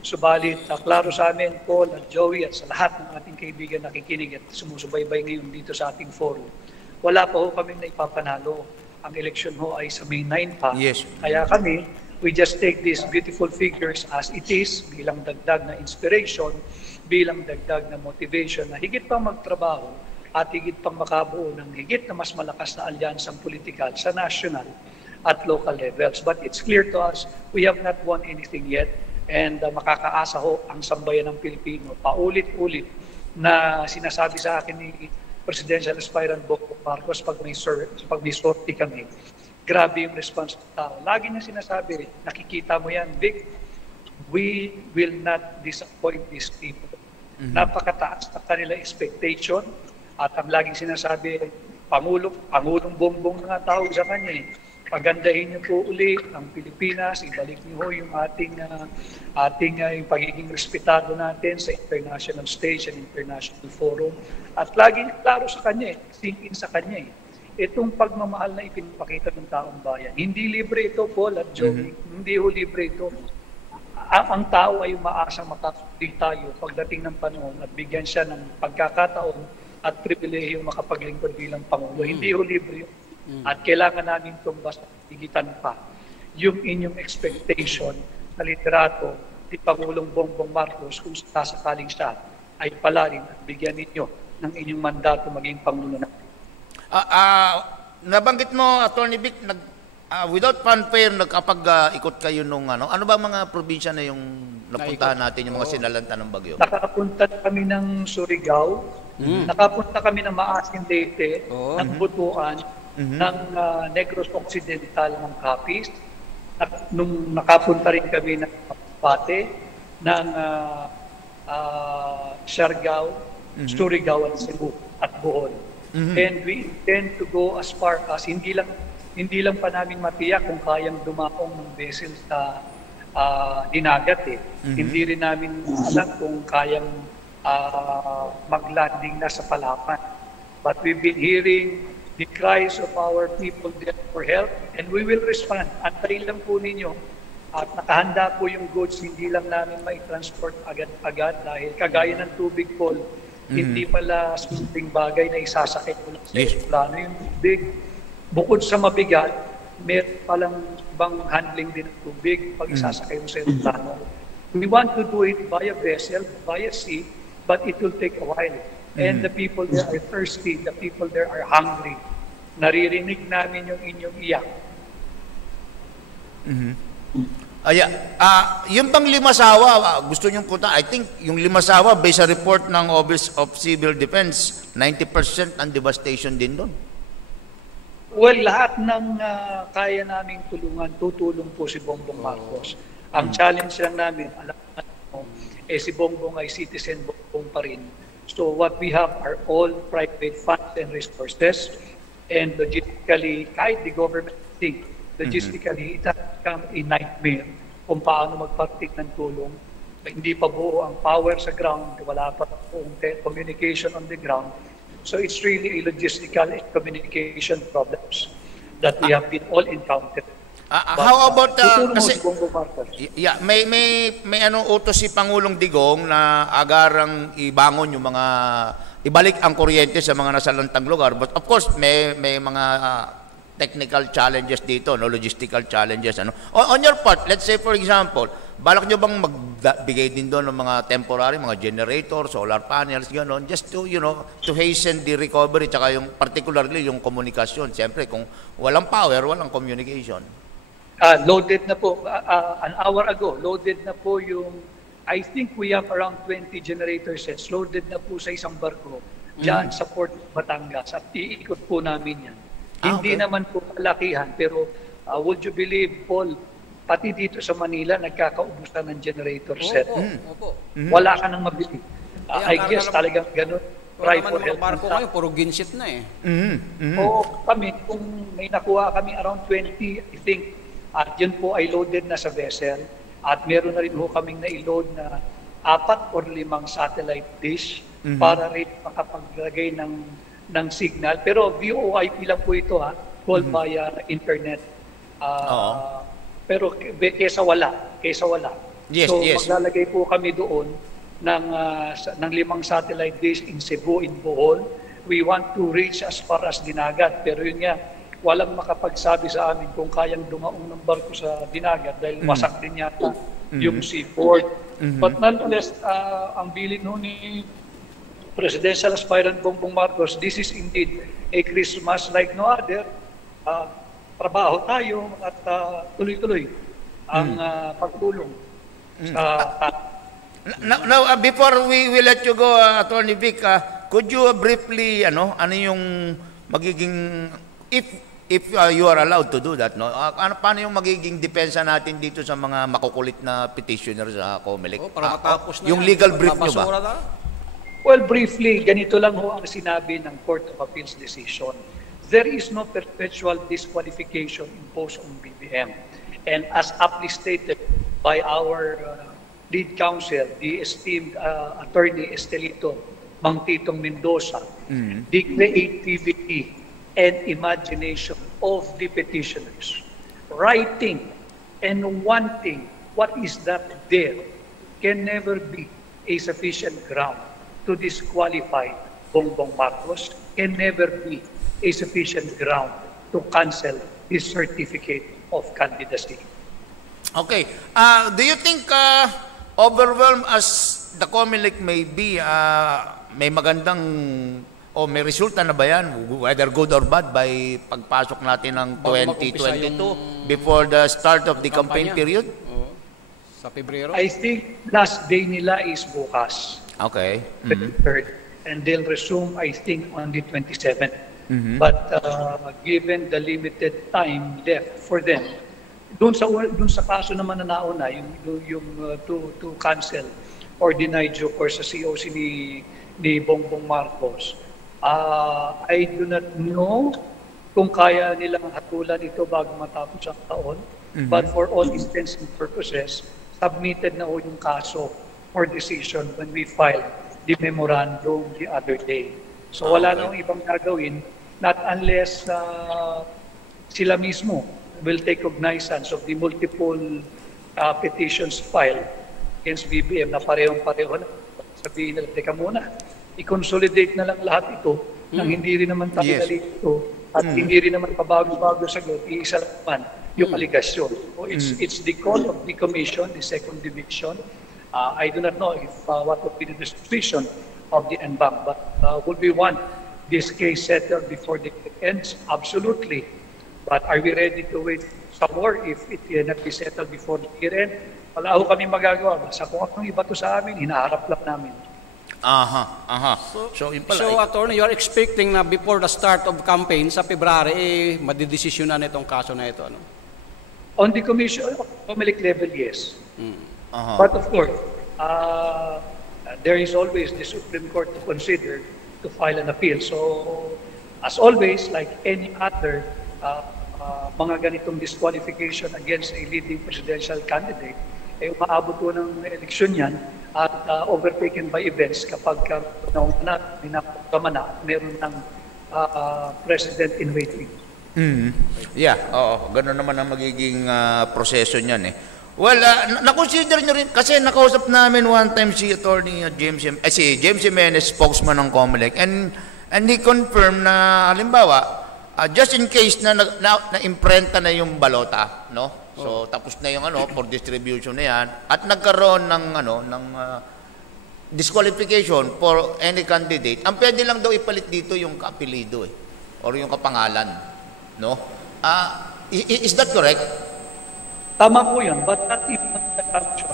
Subalit, klaro sa amin, Paul at Joey at sa lahat ng ating kaibigan nakikinig at sumusubaybay ngayon dito sa ating forum, wala pa ho kami na ipapanalo. Ang eleksyon ho ay sa May 9 pa. Yes. Kaya kami, We just take these beautiful figures as it is, bilang dagdag na inspiration, bilang dagdag na motivation na higit pang magtrabaho at higit pang makabuo ng higit na mas malakas na alyansang politikal sa national at local levels. But it's clear to us, we have not won anything yet, and makakaasa ho ang sambayan ng Pilipino. Paulit-ulit na sinasabi sa akin ni Presidential Aspirant Bongbong Marcos pag may sortie kami, grabe yung response ng tao. Lagi niya sinasabi, nakikita mo yan, Vic, we will not disappoint these people. Napakataas na kanila expectation at ang laging sinasabi, Pangulong Bongbong nga tawag sa kanya eh. Pagandahin niyo po uli ang Pilipinas, ibalik niyo ho yung ating yung pagiging respetado natin sa international stage and international forum. At laging klaro sa kanya, sink in sa kanya. Itong pagmamahal na ipinapakita ng taong bayan. Hindi libre ito, Paul at Joey. Hindi ho libre ito. Ang tao ay umaasang makakapili tayo pagdating ng panahon at bigyan siya ng pagkakataon at pribilehiyong makapaglingkod bilang Pangulo. Hindi ho libre yun. At kailangan namin tumbas at higitan pa yung inyong expectation na liderato ni Pangulong Bongbong Marcos kung sasakaling siya ay palarin at bigyan ninyo ng inyong mandato maging Pangulo na. Nabanggit mo, Atty. Vic, without fanfare, nagkapag-ikot kayo nung ano ba mga probinsya na yung napuntahan natin, yung mga sinalanta ng bagyo? Nakapunta kami ng Surigao, nakapunta kami ng Maasin Leyte, ng Butuan, ng Negros Occidental ng Capiz, nung nakapunta rin kami ng Pate, ng Siargao, Surigao at Cebu at Bohol. And we intend to go as far as hindi lang pa namin matiyak kung kayang dumaong ng vessel sa dinagat eh. Hindi rin namin alam kung kayang mag-landing na sa Palapan. But we've been hearing the cries of our people there for help and we will respond. Antayin lang po ninyo at nakahanda po yung goods, hindi lang namin mai-transport agad-agad dahil kagaya ng tubig, Paul, hindi pala simpleng bagay na isasakay mo lang sa plano yung tubig. Bukod sa mabigat, meron palang ibang handling din ng tubig pag isasakay mo sa plano. We want to do it via vessel, via sea, but it will take a while. And the people there are thirsty, the people there are hungry. Naririnig namin yung inyong iyak. Yung bang Limasawa, gusto niyong punta? I think yung Limasawa, based sa report ng Office of Civil Defense, 90% ang devastation din doon. Well, lahat ng kaya naming tulungan, tutulong po si Bongbong Marcos. Ang challenge lang namin, alam mo, si Bongbong ay citizen Bongbong pa rin. So what we have are all private funds and resources, and logistically, kahit the government think, logistically, it has become a nightmare kung paano magpartik ng tulong. Hindi pa buo ang power sa ground, wala pa buong communication on the ground. So it's really a logistical and communication problems that we have been all encountered. How about kasi yeah, may utos si Pangulong Digong na agarang ibangon yung mga ibalik ang kuryente sa mga nasalantang lugar, but of course may mga technical challenges dito, no, logistical challenges ano. On your part, let's say for example, balak nyo bang magbigay din doon ng mga temporary, mga generator, solar panels, gano'n, just to, to hasten the recovery, tsaka yung particularly yung komunikasyon. Siyempre, kung walang power, walang communication. Loaded na po, an hour ago, loaded na po yung, I think we have around 20 generator sets, loaded na po sa isang barko, dyan sa Port Batangas, at iikot po namin yan. Hindi naman po kalakihan, pero would you believe, Paul, pati dito sa Manila, nagkakaubusan ng generator set. Wala ka nang mabili. I guess talagang ganun. Try for help. Barko kayo, puro ginship na eh. Oo, kami, kung may nakuha kami around 20, I think, at yun po ay loaded na sa vessel. At meron na rin po kaming na-load na 4 or 5 satellite dish para rin makapaglagay ng signal. Pero VoIP lang po ito, call via internet. Pero kesa wala. Yes, so yes. maglalagay po kami doon ng 5 satellite dish in Cebu, in Bohol. We want to reach as far as Dinagat. Pero yun nga, walang makapagsabi sa amin kung kayang dumaong ng barko sa Dinagat dahil wasak din yata yung seaport. But nonetheless, ang bilin ho ni Presidential Aspirant Bongbong Marcos, this is indeed a Christmas like no other. Trabaho tayo at tuloy-tuloy ang pagtulong sa Now, before we let you go, Attorney Vic, could you briefly, ano yung magiging, if you are allowed to do that, no? Paano yung magiging depensa natin dito sa mga makukulit na petitioners sa COMELEC? Para matapos na yung yan. legal brief nyo ba? Well, briefly, ganito lang ho ang sinabi ng Court of Appeals decision. There is no perpetual disqualification imposed on BBM. And as aptly stated by our lead counsel, the esteemed attorney Estelito Mang Titong Mendoza, the creativity and imagination of the petitioners, writing and wanting what is that there can never be a sufficient ground to disqualify Bongbong Marcos, can never be a sufficient ground to cancel his certificate of candidacy. Okay. Do you think overwhelmed as the COMELEC may be, may magandang o may resulta na ba yan, whether good or bad, by pagpasok natin ng 2022 before the start of the campaign period? Sa Pebrero? I think last day nila is bukas. Okay. 23rd. And they'll resume, I think, on the 27th. But given the limited time left for them, dun sa kaso naman na nauna, yung to cancel or deny due course sa COC ni Bongbong Marcos, I do not know kung kaya nilang hatulan ito bago matapos ang taon. But for all intents and purposes, submitted na ho yung kaso for decision when we filed the memorandum the other day. So wala na ibang gagawin, not unless sila mismo will take cognizance of the multiple petitions filed against BBM na parehong-pareho na. Sabihin nila, teka muna, i-consolidate na lang lahat ito nang hindi rin naman tayo nalito at hindi rin naman pabago-bago sagot, iisa naman yung aligasyon. So it's the call of the commission, the second division. I do not know if what would be the disposition of the en banc, but would we want this case settled before the ends? Absolutely. But are we ready to wait some more if it cannot be settled before the year end? Wala ho kami magagawa. Basta kung anong iba to sa amin, hinaharap lang namin. So, yun pala. So, Attorney, you are expecting na before the start of campaign sa February, madidesisyonan itong kaso na ito, ano? On the commission, COMELEC level, yes. But of course, there is always the Supreme Court to consider to file an appeal. So, as always, like any other mga ganitong disqualification against a leading presidential candidate, umaabot po ng eleksyon yan at overtaken by events kapag meron ng president in waiting. Yeah, gano'n naman ang magiging proseso niyan eh. Well, na-consider nyo rin, kasi nakausap namin one time si Attorney James Jimenez, spokesman ng COMELEC, and he confirmed na, halimbawa, just in case na imprenta na yung balota, no? So tapos na yung for distribution na yan at nagkaroon ng disqualification for any candidate. Ang pwede lang daw ipalit dito yung kaapelido or yung kapangalan, no? Is that correct? Tama po 'yan, but that is not the assumption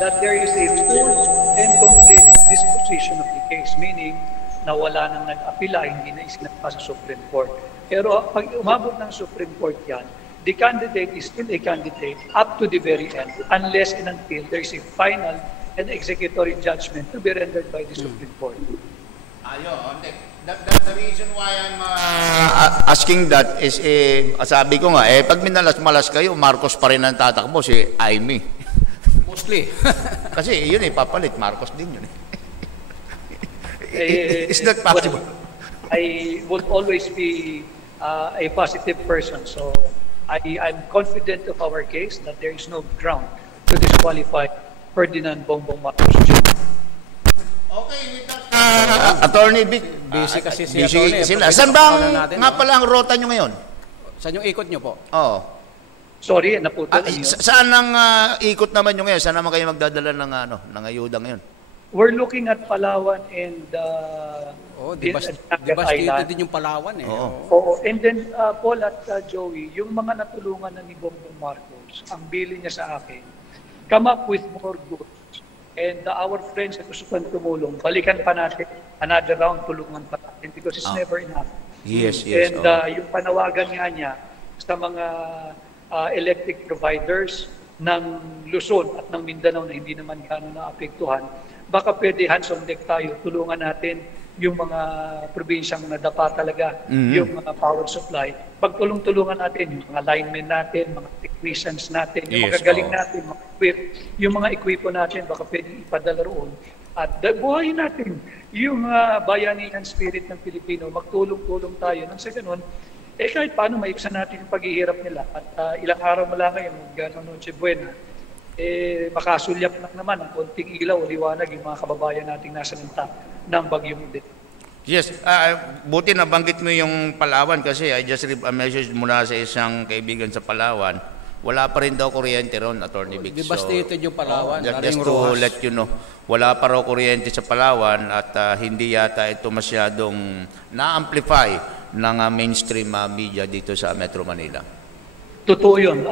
that there is a full and complete disposition of the case, meaning na wala nang nag-apila, hindi na isinampa sa Supreme Court. Pero pag umabot ng Supreme Court yan, the candidate is still a candidate up to the very end unless and until there is a final and executory judgment to be rendered by the Supreme Court. The reason why I'm asking that is, sabi ko nga, pag minalas-malas kayo, Marcos pa rin ang tatakbo, si Aimee. Mostly. Kasi yun papalit, Marcos din yun. Is that possible? I would always be a positive person, so I'm confident of our case that there is no ground to disqualify Ferdinand Bongbong Marcos Jr. Okay, with that, Attorney Vic, busy kasi si busy Attorney. sila. Saan ba nga pala ang rota nyo ngayon? Saan yung ikot nyo po? Oo. Sorry, naputol. Saan ang ikot naman nyo ngayon? Saan naman kayo magdadala ng ayuda ngayon? We're looking at Palawan and devastated din yung Palawan eh. Oo. And then, Paul at Joey, yung mga natulungan na ni Bongbong Marcos, ang bili niya sa akin, come up with more goods. And our friends na gusto pang tumulong, balikan pa natin, another round, tulungan pa natin because it's never enough. Yes. And yung panawagan nga niya sa mga electric providers ng Luzon at ng Mindanao na hindi naman gano'n naapektuhan, baka pwede hands on deck tayo, tulungan natin yung mga probinsyang nadapa talaga, yung mga power supply. Pagtulong-tulungan natin, yung mga linemen natin, mga technicians natin, yung mga galing natin, yung mga equipo natin, baka pwede ipadala roon. At buhayin natin yung bayanihan spirit ng Pilipino, magtulong-tulong tayo. Nang sa ganun, kahit paano maiksan natin yung paghihirap nila. At ilang araw mo lang ngayon, gano'n Noche Buena, makasulyap lang naman ang konting ilaw o liwanag yung mga kababayan nating nasa linta ng bagyong din. Yes, buti nabanggit mo yung Palawan kasi I just received a message mula sa isang kaibigan sa Palawan. Wala pa rin daw kuryente ron, Attorney Vic. Devastated yung Palawan. Just to let you know, wala pa raw kuryente sa Palawan at hindi yata ito masyadong na-amplify ng mainstream media dito sa Metro Manila. Totoo yun.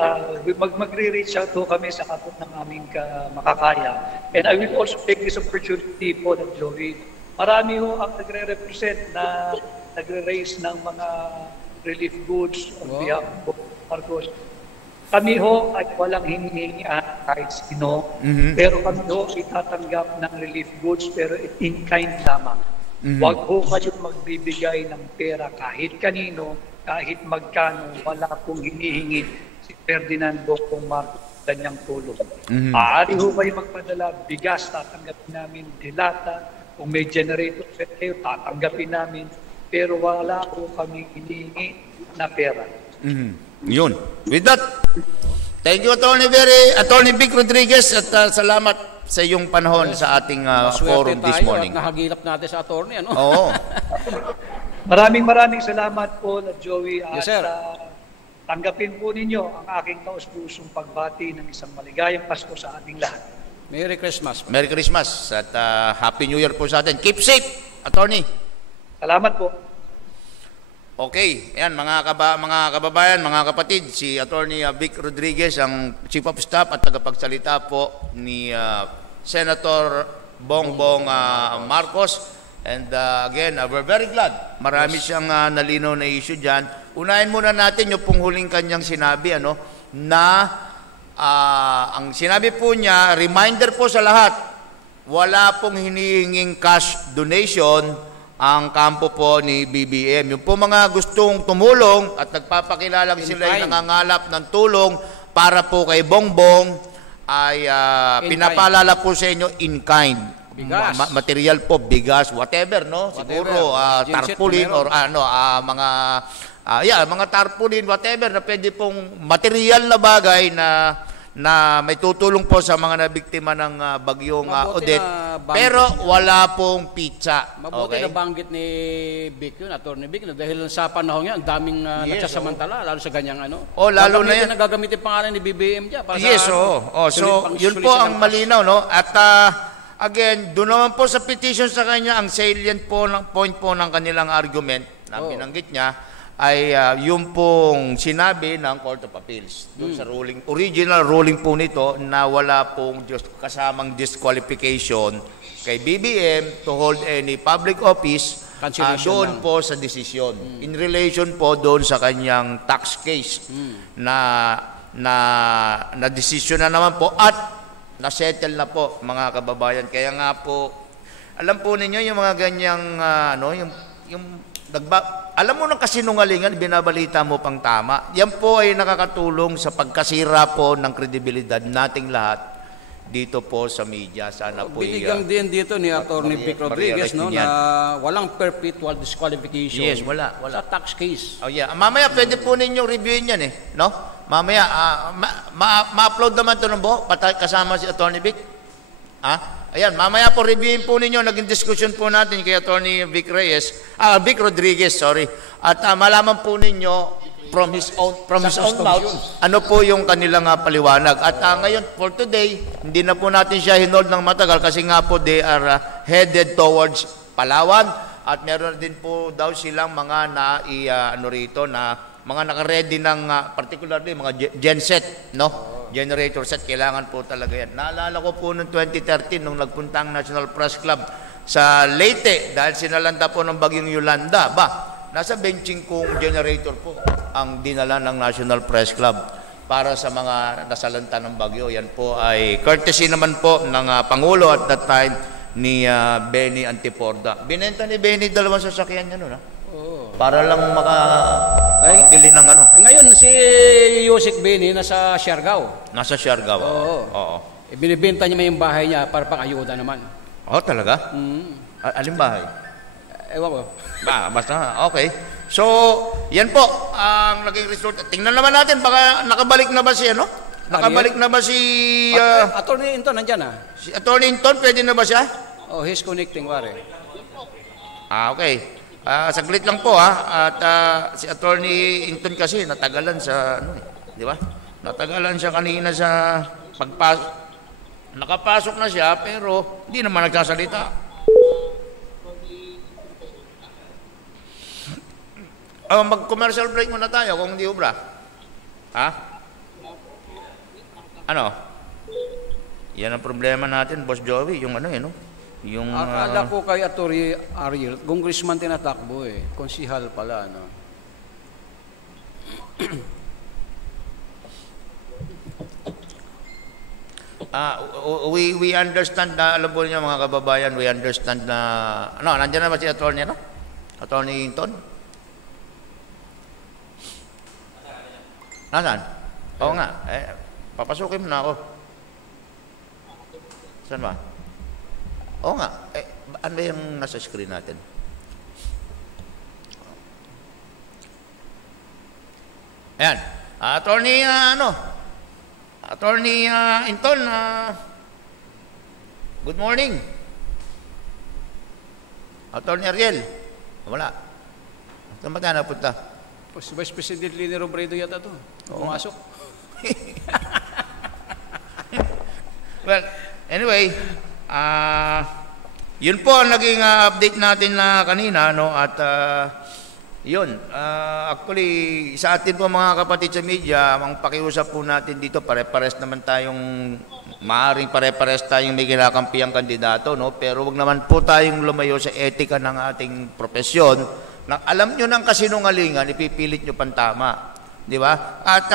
Magre-reach out to kami sa kapot ng aming makakaya. And I will also take this opportunity po ng Joey. Marami ho ang nagre-represent na nagre-raise ng mga relief goods on behalf of Marcos. Kami ho ay walang hinihingian kahit sino, pero kami ho itatanggap ng relief goods pero in kind lamang. Huwag ho kayo magbibigay ng pera kahit kanino, kahit magkano, wala pong hinihingi si Ferdinand Bongbong Marcos kanyang tulong. Maaari ho kayo magpadala, bigas, tatanggapin namin, dilata, kung may generator set kayo, tatanggapin namin, pero wala ho kami hinihingi na pera. Yun. With that, thank you Attorney Vic Rodriguez at salamat sa iyong panahon sa ating forum this morning. At nahagilap natin sa attorney, ano? Oo. Maraming salamat po at Joey at yes, sir. Tanggapin po ninyo ang aking taus-pusong pagbati ng isang maligayang Pasko sa ating lahat. Merry Christmas. Merry Christmas at Happy New Year po sa atin. Keep safe, Attorney. Salamat po. Okay, ayan mga kababayan, mga kapatid, si Attorney Vic Rodriguez, ang Chief of Staff at tagapagsalita po ni Senator Bongbong Marcos. And again, we're very glad. Marami siyang nalinaw na issue dyan. Unahin muna natin yung pong huling kanyang sinabi, na ang sinabi po niya, reminder po sa lahat, wala pong hinihinging cash donation ang kampo po ni BBM. Yung po mga gustong tumulong at nagpapakilala sila yung nangangalap ng tulong para po kay Bongbong ay pinapaalala po sa inyo in kind. Bigas. Material po, bigas, whatever, no? Siguro tarpaulin or mga tarpaulin, whatever na pwede pong material na bagay na may tutulong po sa mga nabiktima ng bagyong Odette. Pero wala pong pizza. Mabuti na banggit ni Vic yun, Attorney Vic, dahil sa panahon yan, ang daming nagsasamantala, lalo sa ganyang lalo na yan. Nagagamitin pangalan ni BBM dyan. Para So, yun po ang malinaw, no? At again, doon naman po sa petition sa kanya, ang salient po ng point po ng kanilang argument na binanggit niya, ay yung pong sinabi ng Court of Appeals doon sa original ruling po nito na wala pong kasamang disqualification kay BBM to hold any public office doon po sa desisyon in relation po doon sa kanyang tax case na desisyon na naman po at na-settle na po mga kababayan. Kaya nga po alam po ninyo yung mga ganyang alam mo ng kasinungalingan, binabalita mo pang tama. Yan po ay nakakatulong sa pagkasira po ng kredibilidad nating lahat dito po sa media. Sana po binigang din dito ni Attorney Vic Rodriguez na walang perpetual disqualification. Yes, wala. Sa tax case. Mamaya pwede po ninyong reviewin yan no? Mamaya ma-upload naman ito ng buo kasama si Attorney Vic. Ayan, mamaya po reviewin po ninyo, naging discussion po natin kay Attorney Vic Rodriguez, sorry. At malaman po ninyo from his own mouth, ano po yung kanilang paliwanag. At ngayon, for today, hindi na po natin siya hinold ng matagal kasi nga po they are headed towards Palawan at meron din po daw silang mga mga naka-ready ng particularly mga genset, no? Generator set, kailangan po talaga yan. Naalala ko po noong 2013 nung nagpunta ang National Press Club sa Leyte dahil sinalanta po ng bagyong Yolanda. Nasa benching kong generator po ang dinala ng National Press Club para sa mga nasalanta ng bagyo. Yan po ay courtesy naman po ng Pangulo at that time ni Benny Antiporda. Binenta ni Benny 2 sasakyan niya noon, para lang makabili ng ano. Ngayon si Yusik Benny nasa Siargao. Nasa Siargao. Oo. Binibenta niya may yung bahay niya para pang-ayuda naman. Talaga? Alin bahay? Ewan ko. Basta, okay. So, yan po ang naging result. Tingnan naman natin, baka nakabalik na ba si ano? Nakabalik na ba si... Attorney Inton, nandyan Si Attorney Inton, pwede na ba siya? He's connecting, pare. Okay. Saglit lang po At si Attorney Inton kasi natagalan sa di ba? Natagalan siya kanina sa pagpasok. Nakapasok na siya pero hindi naman nagsasalita. Mag-commercial break muna tayo kung hindi ubra. Ano? Yan ang problema natin, Boss Joey, yung no? Yung akala ko kay Atty. Ariel, congressman tinatakbo konsihal pala, no? We understand na, alam po niyo mga kababayan, we understand na, nandiyan na ba si Atty. Atty. Hinton? Nasaan? Oo nga, papasukin mo na ako. Saan ba? Oo nga, ano ba yung nasa screen natin? Ayan, Atty. Hinton, good morning. Atty. Ariel, wala. Saan ba tayo napunta? Vice President Lini Robredo yata to. Pumasok. Well, anyway, yun po ang naging update natin na kanina, no? At yun, actually, sa atin po mga kapatid sa media, ang pakiusap po natin dito, pare-pares naman tayong, maaaring pare-pares tayong may kinakampiang kandidato, no? Pero wag naman po tayong lumayo sa etika ng ating profesyon. Na alam nyo ng kasinungalingan, ipipilit nyo pantama. Di ba? At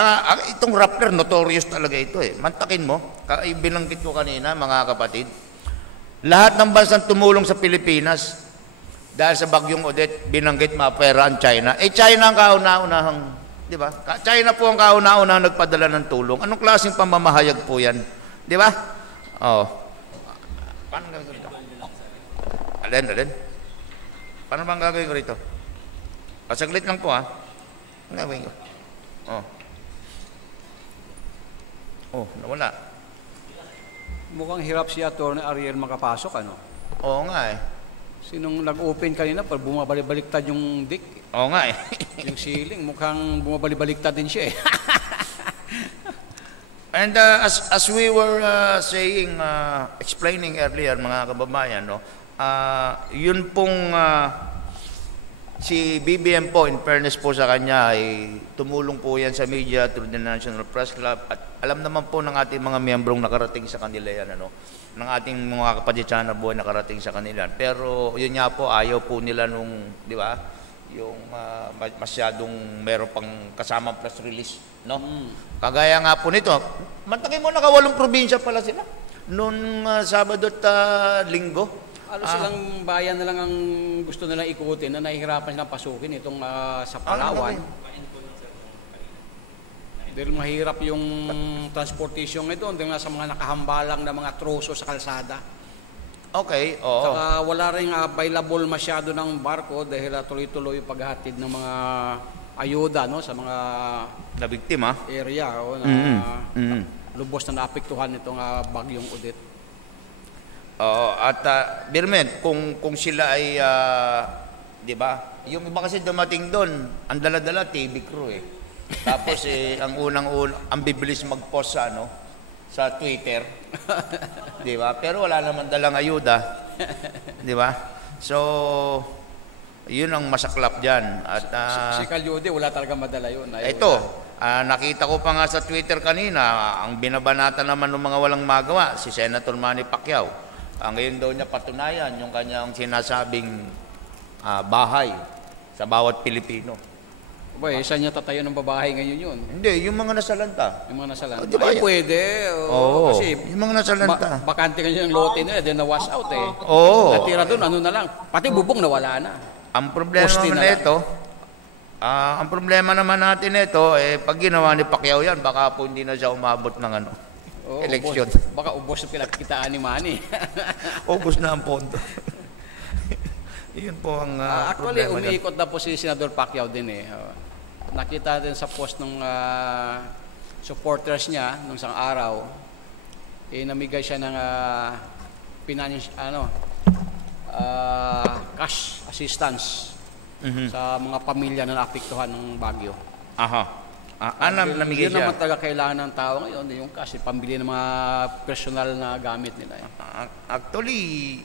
itong Rappler, notorious talaga ito Mantakin mo, binanggit ko kanina, mga kapatid, lahat ng bansang tumulong sa Pilipinas dahil sa bagyong Odette, binanggit mapera ang China. China ang kauna-unahang, di ba? China po ang kauna-unahang nagpadala ng tulong. Anong klaseng pamamahayag po yan? Di ba? Paano gagawin ito? Alin? Paano bang gagawin ko rito? Saglit lang po Ang gagawin ko. Nawala. Mukhang hirap si Atty. Ariel makapasok, ano? Oo nga Sinong nag-open kanina, para bumabalik-baliktad yung dick. Oo nga Yung ceiling, mukhang bumabalik-baliktad din siya And as we were saying, explaining earlier, mga kababayan, no? Yun pong si BBM po, in fairness po sa kanya, ay tumulong po yan sa media through the National Press Club. At alam naman po ng ating mga miyembrong nakarating sa kanila yan, ng ating mga kapatid sana buhay nakarating sa kanila. Pero yun nga po, ayaw po nila nung, di ba, yung masyadong meron pang kasamang press release, no? Kagaya nga po nito, mantakin mo, naka-8 probinsya pala sila. Noong Sabado at Linggo. Silang bayan na lang ang gusto nilang ikutin na nahihirapan silang pasukin itong sa Palawan. Dahil mahirap yung transportation ito dahil sa mga nakahambalang na mga troso sa kalsada. Okay, oo. Saka wala rin available masyado ng barko dahil tuloy-tuloy yung paghahatid ng mga ayuda sa mga nabiktima area lubos na naapektuhan itong bagyong Odette. At Birmen, kung sila ay, di ba, yung iba kasi dumating doon, ang dala-dala TV crew Tapos ang bibilis mag-post sa sa Twitter. 'Di ba? Pero wala naman dalang ayuda. 'Di ba? So, yun ang masaklap diyan. At si Calyude wala talaga madala yun. Ito, nakita ko pa nga sa Twitter kanina, ang binabanata naman ng mga walang magawa, si Senator Manny Pacquiao. Ngayon daw niya patunayan yung kanyang sinasabing bahay sa bawat Pilipino. Boy, saan niya tatayo ng babae ngayon yun? Hindi, yung mga nasalanta. Yung mga nasalanta. Diba, ay, pwede. Oo, kasi yung mga nasalanta. Bakante kanyo yung lote nila, then na-wash out eh. Oo. Natira doon, ano na lang. Pati bubong nawala na. Ang problema naman ito, ang problema naman natin ito, pag ginawa ni Pacquiao yan, baka po hindi na siya umabot ng eleksyon. Baka ubos na pinagkitaan ni Manny. Ubos na ang pondo. Yun po ang actually, problema. umiikot na po si Senador Pacquiao din eh. Nakita din sa post ng supporters niya nung isang araw, namigay siya ng cash assistance sa mga pamilya na naapektuhan ng bagyo. Aha. Namigay siya. Yun naman talaga kailangan ng tao ngayon, yung cash, pambili ng mga personal na gamit nila. Actually,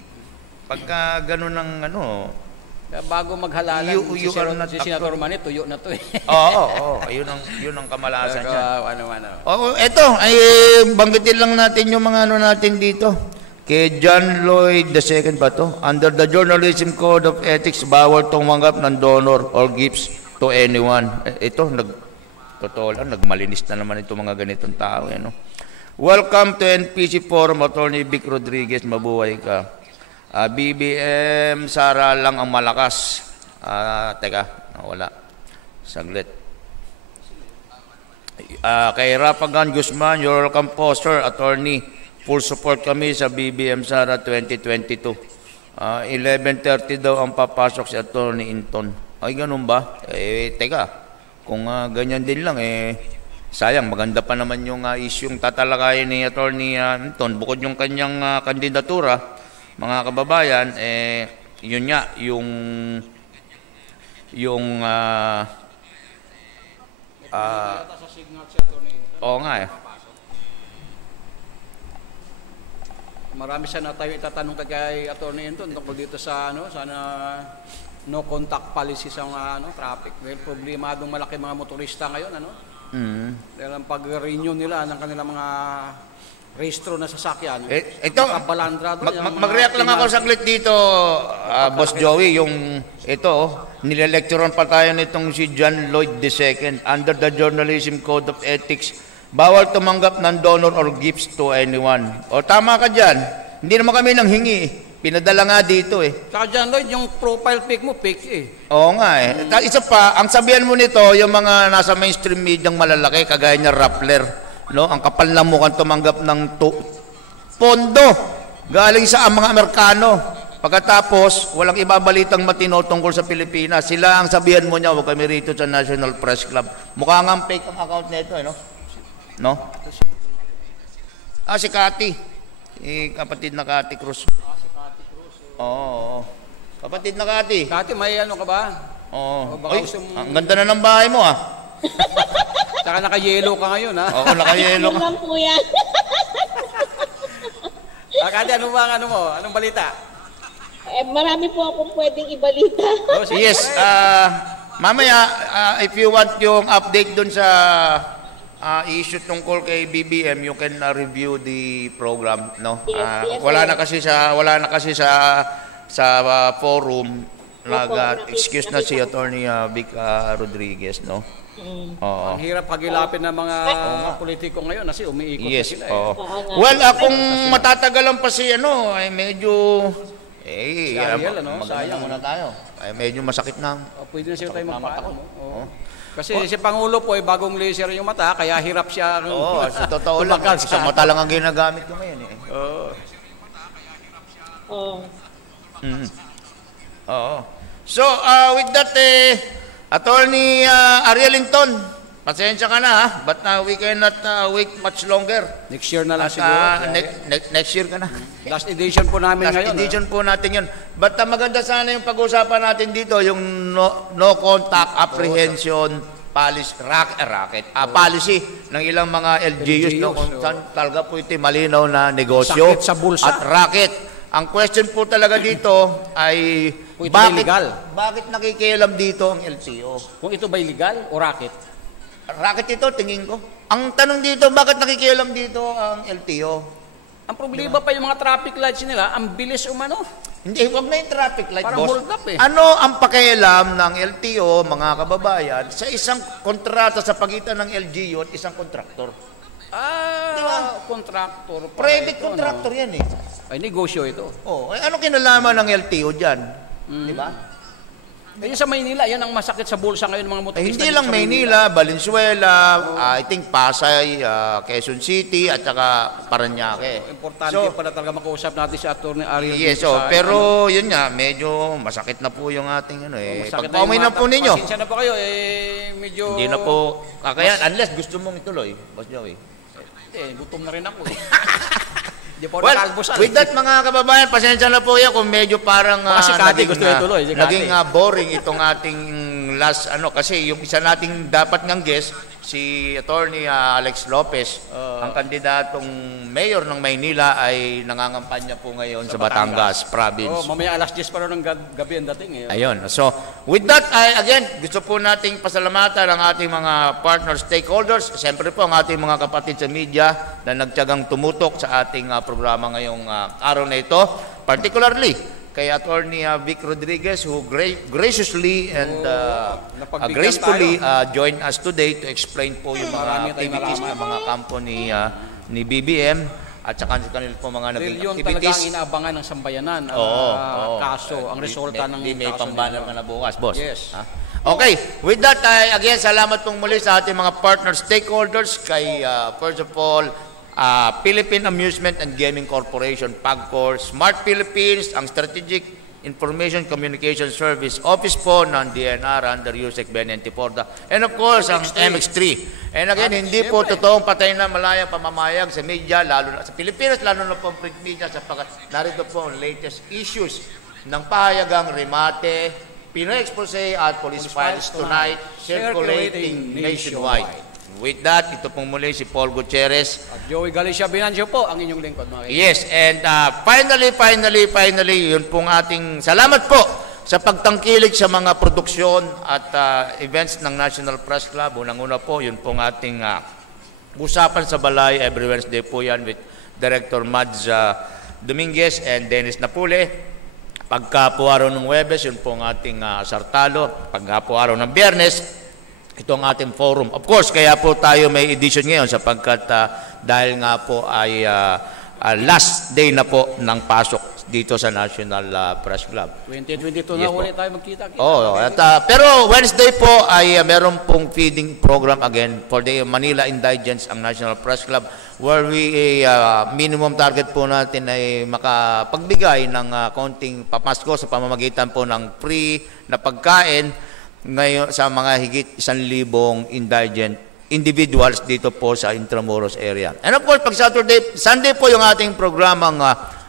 pagka gano'n ng bago maghalalan, si Senator Manny, tuyo na to eh. Oo, yun ang kamalasan niya. Ito, banggitin lang natin yung mga natin dito. Kay John Lloyd II ba to? Under the Journalism Code of Ethics, bawal tumanggap ng donor or gifts to anyone. Ito, totoo lang, nagmalinis na naman ito mga ganitong tao. Welcome to NPC Forum, Attorney Vic Rodriguez, mabuhay ka. BBM Sara lang ang malakas. Teka, wala. Saglit. Kay Rapagan Guzman, you're welcome po, sir, attorney. Full support kami sa BBM Sara 2022. 11:30 daw ang papasok si Attorney Inton. Ay, ganun ba? Teka, kung ganyan din lang, sayang, maganda pa naman yung isyong tatalakayin ni Attorney Inton. Bukod yung kanyang kandidatura, mga kababayan, yun nga, oo nga Marami siya na tayo itatanong kay Atty. Inton tungkol dito sa sana no contact policy sa traffic. Well, problemadong malaki mga motorista ngayon, Dahil ang pag-renew nila ng kanilang mga rehistro na sasakyan. Ito, mag-react lang ako saglit dito, Boss Joey, yung nile-lecturean pa tayo nitong si John Lloyd II. Under the Journalism Code of Ethics, bawal tumanggap ng donor or gifts to anyone. O tama ka dyan, hindi naman kami nang hingi. Pinadala nga dito Saka John Lloyd, yung profile pic mo, Oo nga Isa pa, ang sabihan mo nito, yung mga nasa mainstream media malalaki, kagaya niya Rappler, ang kapal ng mukhang tumanggap ng pondo galing sa mga Amerikano. Pagkatapos, walang ibabalitang matino tungkol sa Pilipinas. Sila ang sabihan mo niya, huwag kami rito sa National Press Club. Mukha nga fake ang account nito, no? Si Cathy. Kapatid na Cathy Cruz. Si Cathy Cruz. Oo. Kapatid na Cathy. Cathy, may ka ba? Oo. Ang ganda na ng bahay mo, Saka naka-yellow ka ngayon, Oo, naka-yellow ka. Ano po yan? Cathy, anong balita? Marami po akong pwedeng ibalita. Yes, mamaya, if you want yung update dun sa issue tungkol kay BBM, you can review the program, no? Yes, wala na kasi sa forum. Excuse na si Attorney Vic Rodriguez, no? Ang hirap pagilapin ng mga politiko ngayon kasi umiikot na sila. Well, kung matatagalan pa si medyo Ariel, sayang muna tayo. Medyo masakit na. Pwede na siya tayo magpaano. Kasi si Pangulo po bagong laser yung mata, kaya hirap siya. Sa totoo lang. Sa mata lang ang ginagamit ko ngayon. So, with that, Attorney Ariel Inton, pasensya ka na but we cannot wait much longer. Next year na lang siguro. Next year ka na. Last edition po namin ngayon. Last edition po natin yun. But maganda sana yung pag-usapan natin dito, yung no contact apprehension policy ng ilang mga LGUs, no, kung saan talaga po ito malinaw na negosyo Sakit sa bulsa. at racket. Ang question po talaga dito ay Kung ito ba illegal? bakit nakikialam dito ang LTO? Kung ito ba illegal o racket? Racket ito, tingin ko. Ang tanong dito, bakit nakikialam dito ang LTO? Ang problema pa yung mga traffic lights nila, ang bilis umano. Hindi, huwag na yung traffic light, Parang boss. hold up eh. Ano ang pakialam ng LTO, mga kababayan, sa isang kontrata sa pagitan ng LGU at isang kontraktor? Contractor. Private contractor yan eh. Ay, negosyo ito. Oh, ano kinalaman ng LTO dyan? Di ba? Kaya sa Maynila, yan ang masakit sa bulsa ngayon mga motorista. Hindi lang Maynila, Valenzuela, I think Pasay, Quezon City, at saka Parañaque. Importante pala talaga makausap natin si Atty. Ariel. Yes, pero yun nga, medyo masakit na po yung ating pagpaumin na po ninyo. Pasensya na po kayo, medyo... Hindi na po kakayan, unless gusto mong ituloy, Boss Joey. Gutom na rin ako. Di po Well, with that mga kababayan, pasensya na po yan kung medyo parang naging boring itong ating last kasi yung isa nating dapat ngang guest si Attorney Alex Lopez, ang kandidatong mayor ng Maynila ay nangangampanya po ngayon sa Batangas province. Mamaya alas 10 pa rin ng gabi ang dating. Ayun. So, with that, again, gusto po nating pasalamatan ang ating mga partner stakeholders. Siyempre po ang ating mga kapatid sa media na nagtiyagang tumutok sa ating programa ngayong araw na ito. Particularly, kay Attorney Vic Rodriguez who graciously and gracefully joined us today to explain po yung mga activities ng mga kampo ni BBM at saka kanila po mga naging activities. Talagang inaabangan ng sambayanan ang kaso, ang resulta ng kaso. May pambanat na bukas, boss. Yes. Okay, with that, again, salamat pong muli sa ating mga partner stakeholders kay, first of all, Philippine Amusement and Gaming Corporation, PAGCOR, Smart Philippines, ang Strategic Information Communication Service Office po ng DNR under Yusek Benente Porda, and of course, ang MX3. And again, hindi po totoong patay na malayang pamamayag sa media, lalo na sa Pilipinas, lalo na po ang print media, sapagkat narito po ang latest issues ng pahayagang remate, Pinoy Expose at Police Files Tonight, circulating nationwide. With that, ito pong muli si Paul Gutierrez. At Joey Galicia Binancio po, ang inyong lingkod, mga kaibigan. Yes, and finally, yun pong ating salamat po sa pagtangkilik sa mga produksyon at events ng National Press Club. Unang-una po, yun pong ating usapan sa balay. Every Wednesday po yan with Director Mads Dominguez and Dennis Napule. Pagka po araw ng Huwebes, yun pong ating Sartalo. Pagka po araw ng Biyernes, ito ang ating forum. Of course, kaya po tayo may edition ngayon sapagkat dahil nga po ay last day na po ng pasok dito sa National Press Club. 2022 na ulit tayo magkita-kita. Pero Wednesday po ay meron pong feeding program again for the Manila Indigents ang National Press Club where we minimum target po natin ay makapagbigay ng konting pamasko sa pamamagitan po ng free na pagkain ngayon sa mga higit 1,000 indigent individuals dito po sa Intramuros area. And of course, pag Sunday po yung ating programang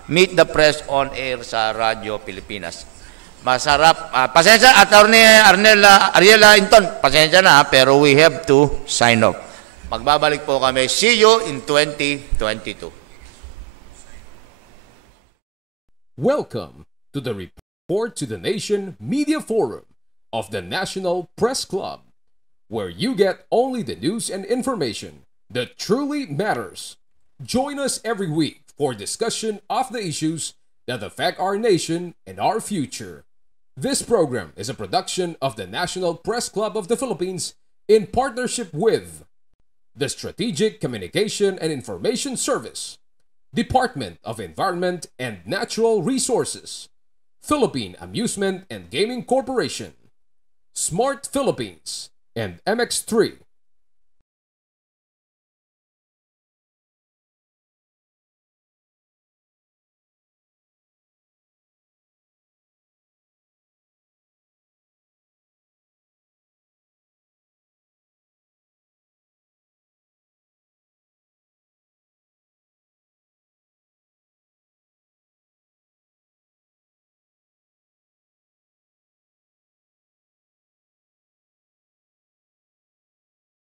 Meet the Press on Air sa Radyo Pilipinas. Masarap. Pasensya, Atty. Ariela Inton, pasensya na pero we have to sign off. Magbabalik po kami. See you in 2022. Welcome to the Report to the Nation Media Forum of the National Press Club, where you get only the news and information that truly matters. Join us every week for discussion of the issues that affect our nation and our future. This program is a production of the National Press Club of the Philippines in partnership with the Strategic Communication and Information Service, Department of Environment and Natural Resources, Philippine Amusement and Gaming Corporation, Smart Philippines, and MX3.